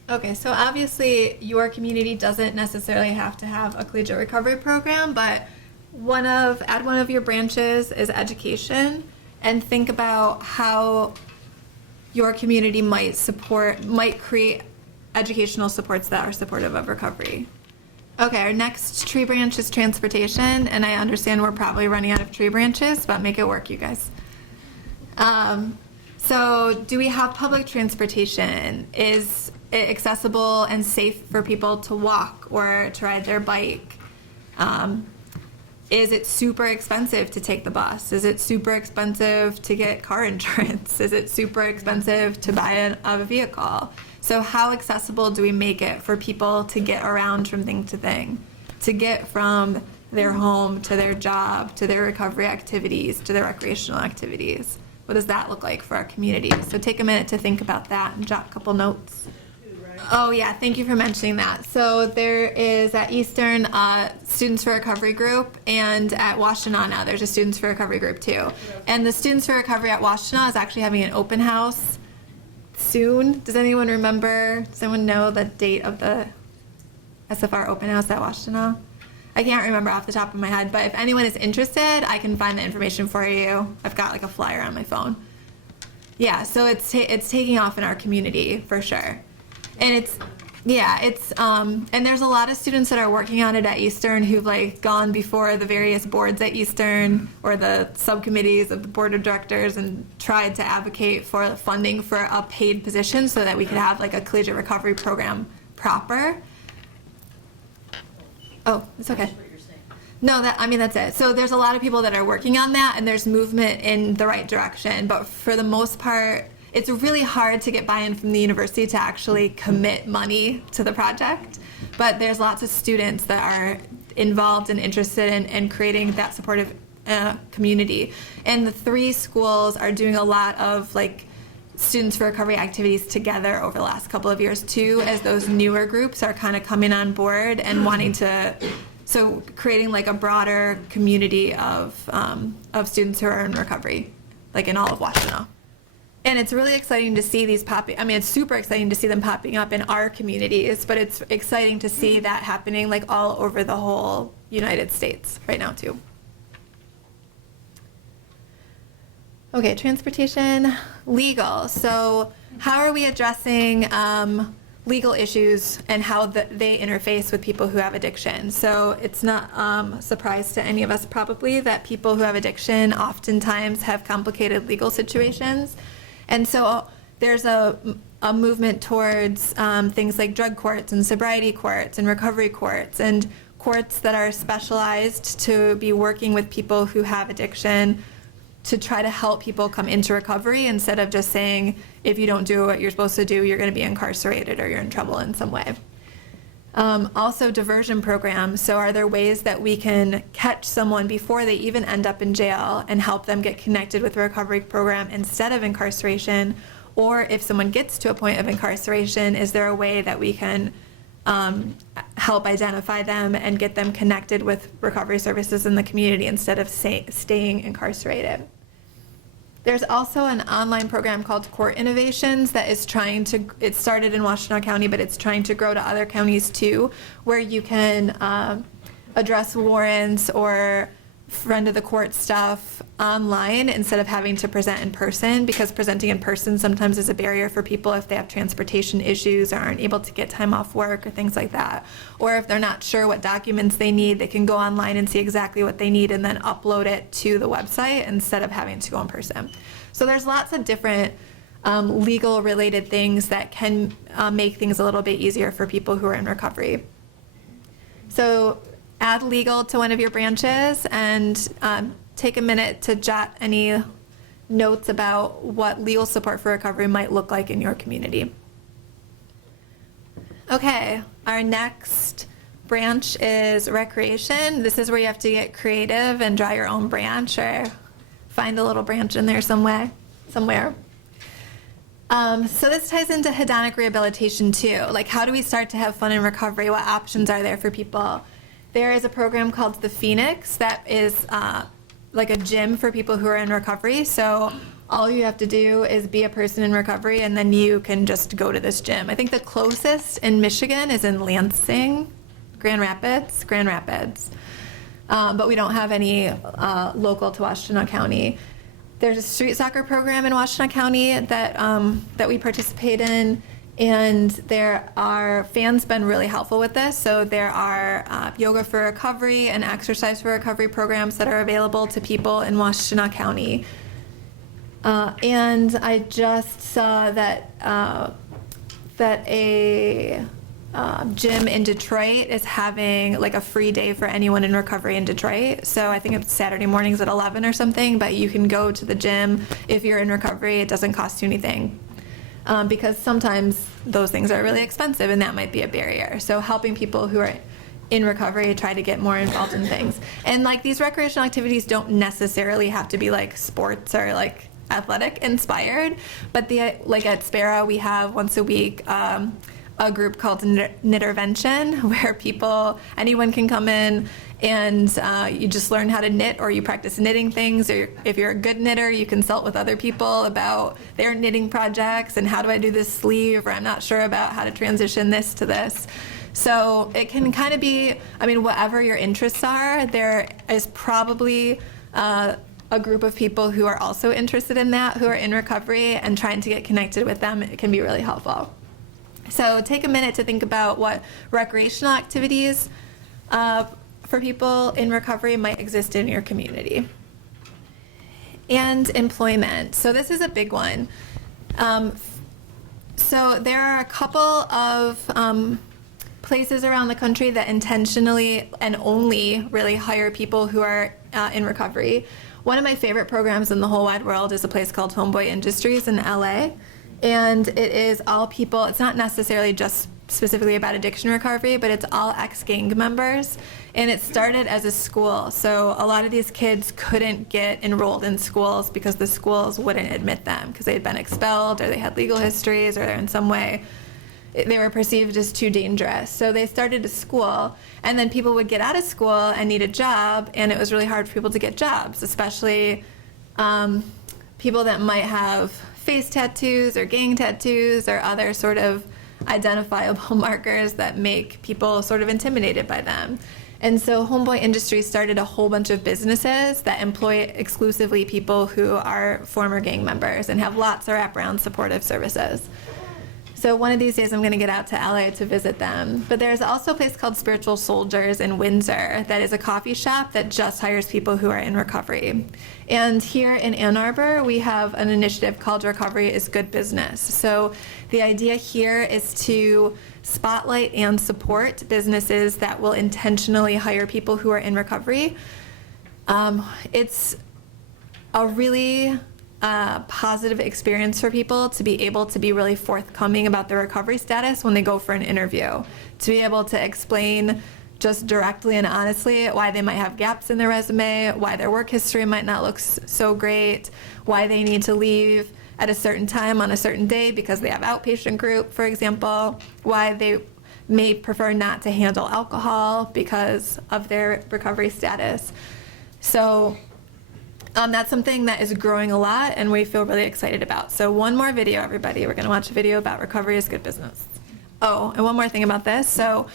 Okay, so obviously your community doesn't necessarily have to have a collegiate recovery program, but add one of your branches is education, and think about how your community might create educational supports that are supportive of recovery. Okay, our next tree branch is transportation, and I understand we're probably running out of tree branches, but make it work, you guys. So do we have public transportation? Is it accessible and safe for people to walk or to ride their bike? Is it super expensive to take the bus? Is it super expensive to get car insurance? Is it super expensive to buy a vehicle? So how accessible do we make it for people to get around from thing to thing, to get from their home to their job, to their recovery activities, to their recreational activities? What does that look like for our community? So take a minute to think about that and jot a couple notes. Oh yeah, thank you for mentioning that. So there is at Eastern Students for Recovery group, and at Washtenaw now there's a Students for Recovery group too. And the Students for Recovery at Washtenaw is actually having an open house soon. Does anyone remember, does anyone know the date of the SFR open house at Washtenaw? I can't remember off the top of my head, but if anyone is interested, I can find the information for you. I've got like a flyer on my phone. Yeah, so it's taking off in our community for sure. And and there's a lot of students that are working on it at Eastern who've like gone before the various boards at Eastern or the subcommittees of the board of directors and tried to advocate for funding for a paid position so that we could have like a collegiate recovery program proper. Oh, it's okay. No, that's it. So there's a lot of people that are working on that, and there's movement in the right direction. But for the most part, it's really hard to get buy-in from the university to actually commit money to the project. But there's lots of students that are involved and interested in creating that supportive community. And the 3 schools are doing a lot of like Students for Recovery activities together over the last couple of years too, as those newer groups are kind of coming on board and wanting to, so creating like a broader community of students who are in recovery, like in all of Washtenaw. And it's really exciting to see these it's super exciting to see them popping up in our communities, but it's exciting to see that happening like all over the whole United States right now too. Okay, transportation, legal. So how are we addressing legal issues and how they interface with people who have addiction? So it's not a surprise to any of us probably that people who have addiction oftentimes have complicated legal situations. And so there's a movement towards things like drug courts and sobriety courts and recovery courts and courts that are specialized to be working with people who have addiction to try to help people come into recovery instead of just saying, if you don't do what you're supposed to do, you're going to be incarcerated or you're in trouble in some way. Also diversion programs. So are there ways that we can catch someone before they even end up in jail and help them get connected with a recovery program instead of incarceration? Or if someone gets to a point of incarceration, is there a way that we can help identify them and get them connected with recovery services in the community instead of staying incarcerated? There's also an online program called Court Innovations that is it started in Washtenaw County, but it's trying to grow to other counties too, where you can address warrants or friend of the court stuff online instead of having to present in person, because presenting in person sometimes is a barrier for people if they have transportation issues or aren't able to get time off work or things like that. Or if they're not sure what documents they need, they can go online and see exactly what they need and then upload it to the website instead of having to go in person. So there's lots of different legal related things that can make things a little bit easier for people who are in recovery. So add legal to one of your branches and take a minute to jot any notes about what legal support for recovery might look like in your community. Okay, our next branch is recreation. This is where you have to get creative and draw your own branch or find a little branch in there somewhere. So this ties into hedonic rehabilitation too. Like, how do we start to have fun in recovery? What options are there for people? There is a program called the Phoenix that is like a gym for people who are in recovery. So all you have to do is be a person in recovery, and then you can just go to this gym. I think the closest in Michigan is in Lansing, Grand Rapids. But we don't have any local to Washtenaw County. There's a street soccer program in Washtenaw County that we participate in, and Fan's been really helpful with this. So there are yoga for recovery and exercise for recovery programs that are available to people in Washtenaw County. And I just saw that a gym in Detroit is having like a free day for anyone in recovery in Detroit. So I think it's Saturday mornings at 11 or something, but you can go to the gym if you're in recovery. It doesn't cost you anything. Because sometimes those things are really expensive, and that might be a barrier. So helping people who are in recovery try to get more involved in things. And like these recreational activities don't necessarily have to be like sports or like athletic inspired, but like at Sparrow we have once a week a group called Knittervention, where anyone can come in and you just learn how to knit, or you practice knitting things, or if you're a good knitter, you consult with other people about their knitting projects and how do I do this sleeve, or I'm not sure about how to transition this to this. So it can kind of be, whatever your interests are, there is probably a group of people who are also interested in that, who are in recovery, and trying to get connected with them, it can be really helpful. So take a minute to think about what recreational activities for people in recovery might exist in your community. And employment. So this is a big one. So there are a couple of places around the country that intentionally and only really hire people who are in recovery. One of my favorite programs in the whole wide world is a place called Homeboy Industries in LA. And it is all people, it's not necessarily just specifically about addiction recovery, but it's all ex-gang members. And it started as a school. So a lot of these kids couldn't get enrolled in schools because the schools wouldn't admit them because they had been expelled, or they had legal histories, or they're in some way they were perceived as too dangerous. So they started a school, and then people would get out of school and need a job, and it was really hard for people to get jobs, especially people that might have face tattoos or gang tattoos or other sort of identifiable markers that make people sort of intimidated by them. And so Homeboy Industries started a whole bunch of businesses that employ exclusively people who are former gang members and have lots of wraparound supportive services. So one of these days I'm going to get out to LA to visit them. But there's also a place called Spiritual Soldiers in Windsor that is a coffee shop that just hires people who are in recovery. And here in Ann Arbor, we have an initiative called Recovery is Good Business. So the idea here is to spotlight and support businesses that will intentionally hire people who are in recovery. It's a really positive experience for people to be able to be really forthcoming about their recovery status when they go for an interview, to be able to explain just directly and honestly why they might have gaps in their resume, why their work history might not look so great, why they need to leave at a certain time on a certain day because they have outpatient group, for example, why they may prefer not to handle alcohol because of their recovery status. So that's something that is growing a lot, and we feel really excited about. So one more video, everybody. We're going to watch a video about recovery is good business. Oh, and one more thing about this. So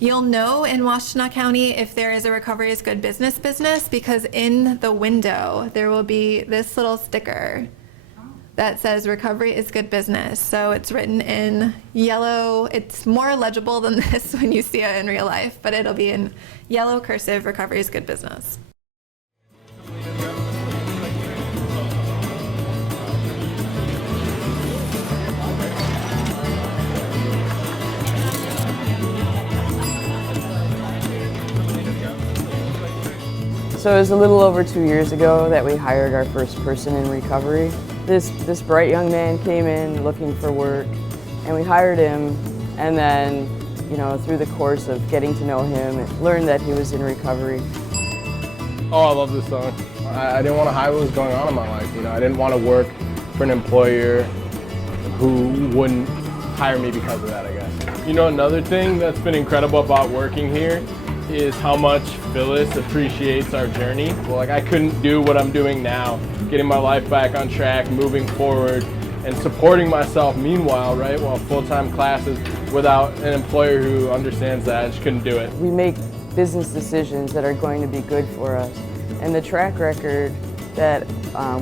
you'll know in Washtenaw County if there is a recovery is good business because in the window there will be this little sticker that says recovery is good business. So it's written in yellow. It's more legible than this when you see it in real life, but it'll be in yellow cursive, recovery is good business. So it was a little over 2 years ago that we hired our first person in recovery. This bright young man came in looking for work, and we hired him, and then, through the course of getting to know him, learned that he was in recovery. Oh, I love this song. I didn't want to hide what was going on in my life. I didn't want to work for an employer who wouldn't hire me because of that, I guess. Another thing that's been incredible about working here is how much Phyllis appreciates our journey. Well, like I couldn't do what I'm doing now, getting my life back on track, moving forward, and supporting myself meanwhile, right, while full-time classes without an employer who understands that. I just couldn't do it. We make business decisions that are going to be good for us. And the track record that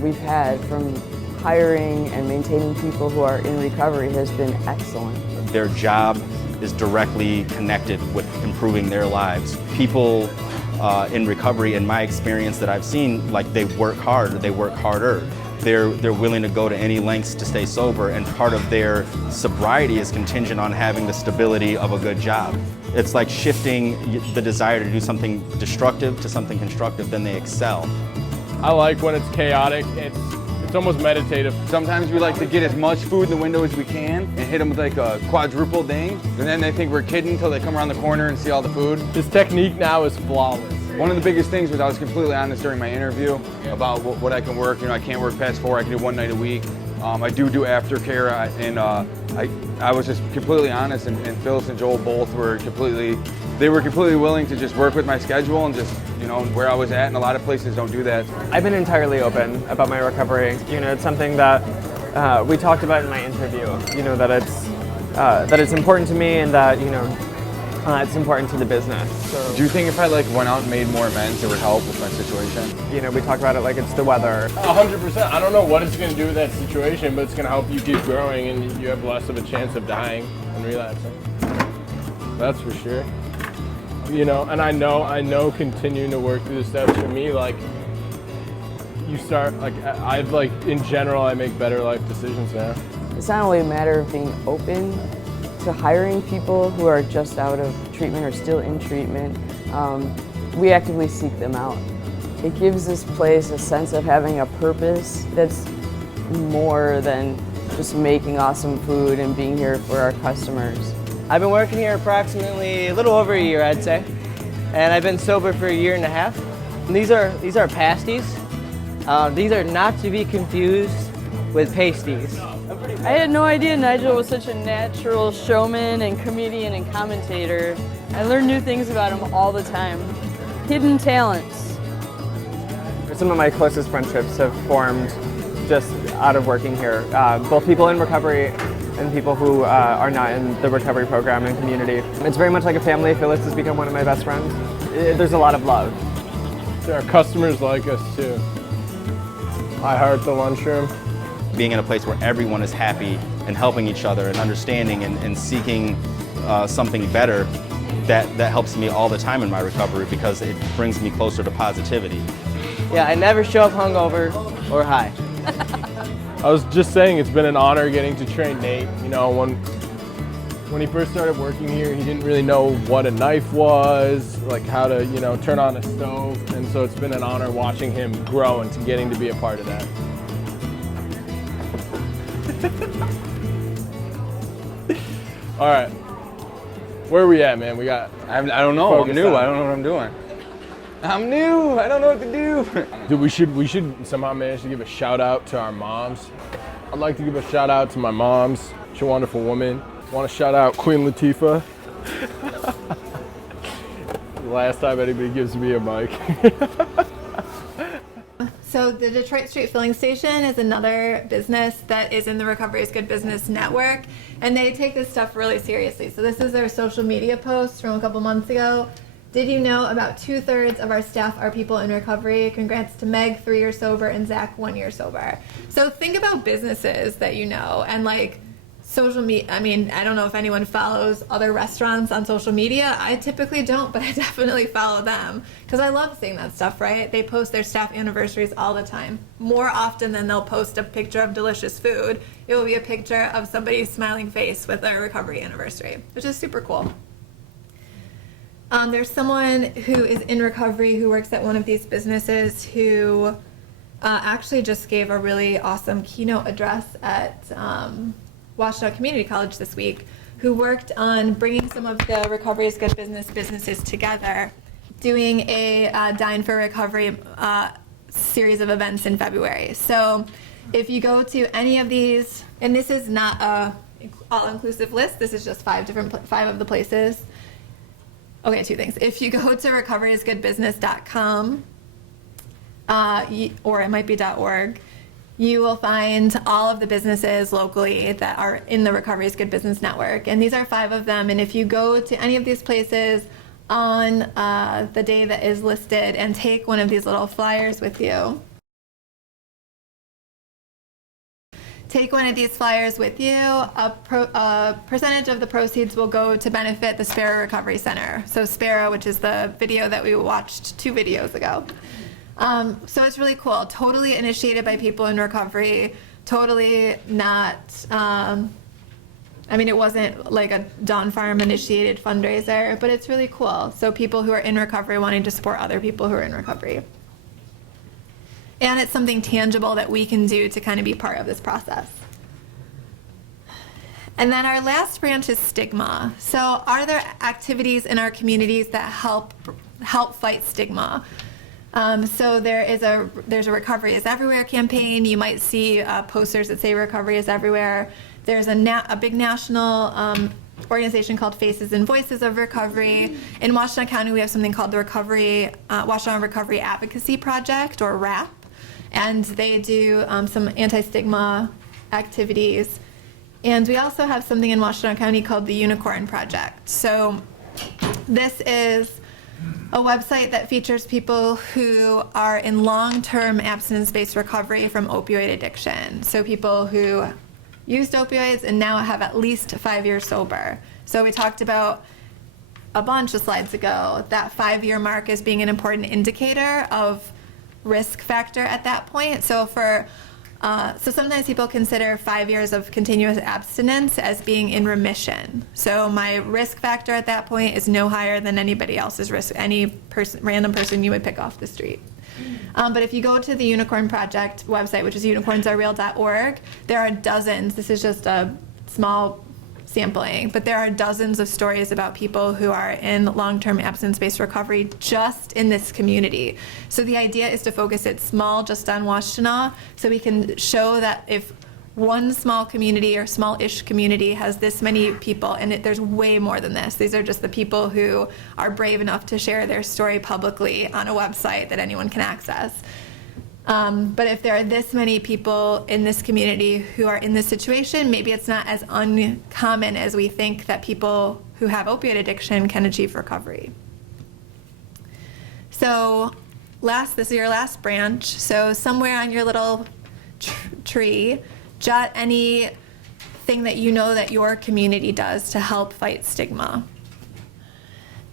we've had from hiring and maintaining people who are in recovery has been excellent. Their job is directly connected with improving their lives. People in recovery, in my experience that I've seen, like they work hard, they work harder. They're willing to go to any lengths to stay sober, and part of their sobriety is contingent on having the stability of a good job. It's like shifting the desire to do something destructive to something constructive, then they excel. I like when it's chaotic. It's almost meditative. Sometimes we like to get as much food in the window as we can and hit them with like a quadruple ding, and then they think we're kidding until they come around the corner and see all the food. His technique now is flawless. One of the biggest things was I was completely honest during my interview about what I can work. You know, I can't work past 4, I can do 1 night a week. I do aftercare, and I was just completely honest, and Phyllis and Joel both were completely willing to just work with my schedule and just, you know, where I was at, and a lot of places don't do that. I've been entirely open about my recovery. You know, it's something that we talked about in my interview, you know, that it's important to me, and that, you know, it's important to the business. So, do you think if I like went out and made more amends, it would help with my situation? you know, we talk about it like it's the weather. 100%. I don't know what it's going to do with that situation, but it's going to help you keep growing, and you have less of a chance of dying and relapsing. That's for sure. You know, and I know continuing to work through the steps for me, like, you start, like, in general, I make better life decisions now. It's not only a matter of being open to hiring people who are just out of treatment or still in treatment. We actively seek them out. It gives this place a sense of having a purpose that's more than just making awesome food and being here for our customers. I've been working here approximately a little over a year, I'd say, and I've been sober for 1.5 years. And these are pasties. These are not to be confused with pasties. I had no idea Nigel was such a natural showman and comedian and commentator. I learn new things about him all the time. Hidden talents. Some of my closest friendships have formed just out of working here. Both people in recovery and people who are not in the recovery program and community. It's very much like a family. Phyllis has become one of my best friends. There's a lot of love. There are customers like us too. I heart the lunchroom. Being in a place where everyone is happy and helping each other and understanding and seeking something better, that helps me all the time in my recovery because it brings me closer to positivity. Yeah, I never show up hungover or high. I was just saying it's been an honor getting to train Nate. You know, when he first started working here, he didn't really know what a knife was, like how to, you know, turn on a stove, and so it's been an honor watching him grow and getting to be a part of that. All right, where are we at, man? I don't know. I'm new. I don't know what I'm doing. I'm new. I don't know what to do. Dude, we should somehow manage to give a shout out to our moms. I'd like to give a shout out to my moms. She's a wonderful woman. I want to shout out Queen Latifah. The last time anybody gives me a mic. So the Detroit Street Filling Station is another business that is in the Recovery is Good Business network, and they take this stuff really seriously. So this is their social media post from a couple months ago. Did you know about 2/3 of our staff are people in recovery? Congrats to Meg, 3 years sober, and Zach, 1 year sober. So think about businesses that you know, and like social media. I mean, I don't know if anyone follows other restaurants on social media. I typically don't, but I definitely follow them because I love seeing that stuff, right? They post their staff anniversaries all the time. More often than they'll post a picture of delicious food, it will be a picture of somebody's smiling face with their recovery anniversary, which is super cool. There's someone who is in recovery who works at one of these businesses who actually just gave a really awesome keynote address at Washtenaw Community College this week, who worked on bringing some of the Recovery is Good businesses together, doing a Dine for Recovery series of events in February. So if you go to any of these, and this is not a all-inclusive list, this is just 5 of the places. Okay, two things. If you go to recoveryisgoodbusiness.com, or it might be .org, you will find all of the businesses locally that are in the Recovery is Good Business Network. And these are 5 of them. And if you go to any of these places on the day that is listed and take one of these little flyers with you, a percentage of the proceeds will go to benefit the Sparrow Recovery Center. So Sparrow, which is the video that we watched 2 videos ago. So it's really cool. Totally initiated by people in recovery. Totally not, it wasn't like a Dawn Farm initiated fundraiser, but it's really cool. So people who are in recovery wanting to support other people who are in recovery. And it's something tangible that we can do to kind of be part of this process. And then our last branch is stigma. So are there activities in our communities that help fight stigma? So there's a Recovery is Everywhere campaign. You might see posters that say Recovery is Everywhere. There's a big national organization called Faces and Voices of Recovery. In Washtenaw County, we have something called the Washtenaw Recovery Advocacy Project, or WRAP. And they do some anti-stigma activities. And we also have something in Washtenaw County called the Unicorn Project. So this is a website that features people who are in long-term abstinence-based recovery from opioid addiction. So people who used opioids and now have at least 5 years sober. So we talked about a bunch of slides ago that 5-year mark as being an important indicator of risk factor at that point. So sometimes people consider 5 years of continuous abstinence as being in remission. So my risk factor at that point is no higher than anybody else's risk, random person you would pick off the street. But if you go to the Unicorn Project website, which is unicornsarereal.org, there are dozens. This is just a small sampling, but there are dozens of stories about people who are in long-term abstinence-based recovery just in this community. So the idea is to focus it small, just on Washtenaw, so we can show that if one small community or small-ish community has this many people, and there's way more than this. These are just the people who are brave enough to share their story publicly on a website that anyone can access. But if there are this many people in this community who are in this situation, maybe it's not as uncommon as we think that people who have opioid addiction can achieve recovery. So this is your last branch. So somewhere on your little tree, jot anything that you know that your community does to help fight stigma.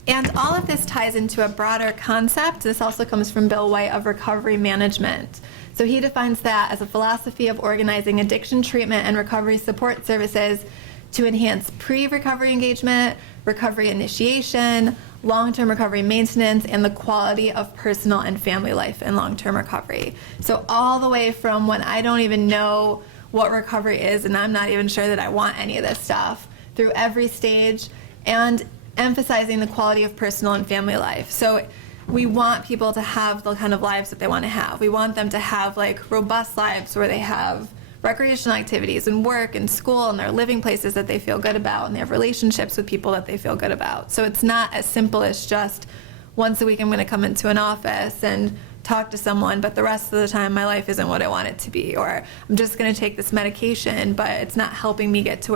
And all of this ties into a broader concept. This also comes from Bill White of recovery management. So he defines that as a philosophy of organizing addiction treatment and recovery support services to enhance pre-recovery engagement, recovery initiation, long-term recovery maintenance, and the quality of personal and family life in long-term recovery. So all the way from when I don't even know what recovery is and I'm not even sure that I want any of this stuff, through every stage, and emphasizing the quality of personal and family life. So we want people to have the kind of lives that they want to have. We want them to have robust lives where they have recreational activities and work and school, and they're living places that they feel good about, and they have relationships with people that they feel good about. So it's not as simple as just once a week I'm going to come into an office and talk to someone, but the rest of the time my life isn't what I want it to be, or I'm just going to take this medication, but it's not helping me get to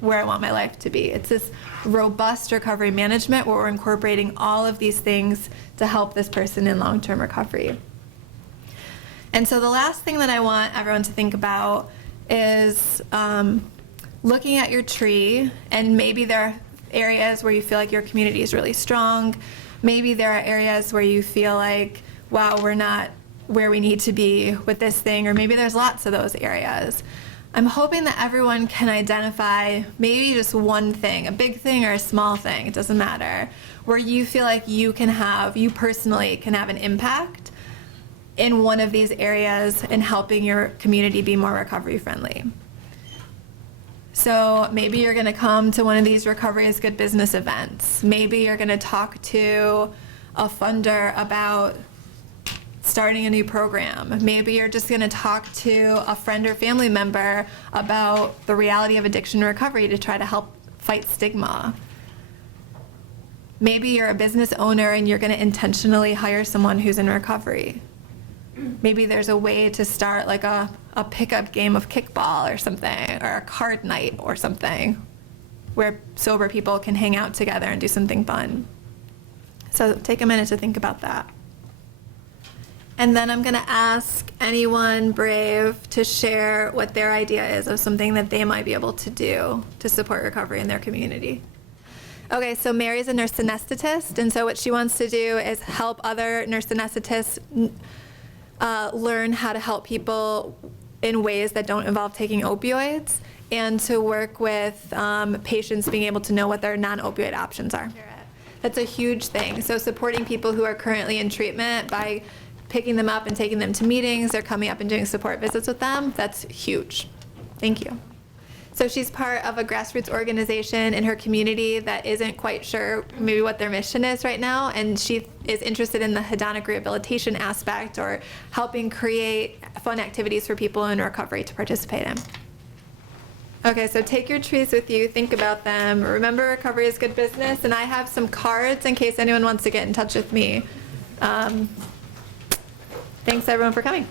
where I want my life to be. It's this robust recovery management where we're incorporating all of these things to help this person in long-term recovery. And so the last thing that I want everyone to think about is looking at your tree, and maybe there are areas where you feel like your community is really strong. Maybe there are areas where you feel like, wow, we're not where we need to be with this thing, or maybe there's lots of those areas. I'm hoping that everyone can identify maybe just one thing, a big thing or a small thing, it doesn't matter, where you feel like you personally can have an impact in one of these areas in helping your community be more recovery friendly. So maybe you're going to come to one of these Recovery is Good Business events. Maybe you're going to talk to a funder about starting a new program. Maybe you're just going to talk to a friend or family member about the reality of addiction recovery to try to help fight stigma. Maybe you're a business owner and you're going to intentionally hire someone who's in recovery. Maybe there's a way to start like a pickup game of kickball or something, or a card night or something, where sober people can hang out together and do something fun. So take a minute to think about that. And then I'm going to ask anyone brave to share what their idea is of something that they might be able to do to support recovery in their community. Okay, so Mary's a nurse anesthetist, and so what she wants to do is help other nurse anesthetists learn how to help people in ways that don't involve taking opioids, and to work with patients being able to know what their non-opioid options are. That's a huge thing. So supporting people who are currently in treatment by picking them up and taking them to meetings or coming up and doing support visits with them, that's huge. Thank you. So she's part of a grassroots organization in her community that isn't quite sure maybe what their mission is right now, and she is interested in the hedonic rehabilitation aspect, or helping create fun activities for people in recovery to participate in. Okay, so take your trees with you, think about them. Remember, recovery is good business, and I have some cards in case anyone wants to get in touch with me. Thanks everyone for coming.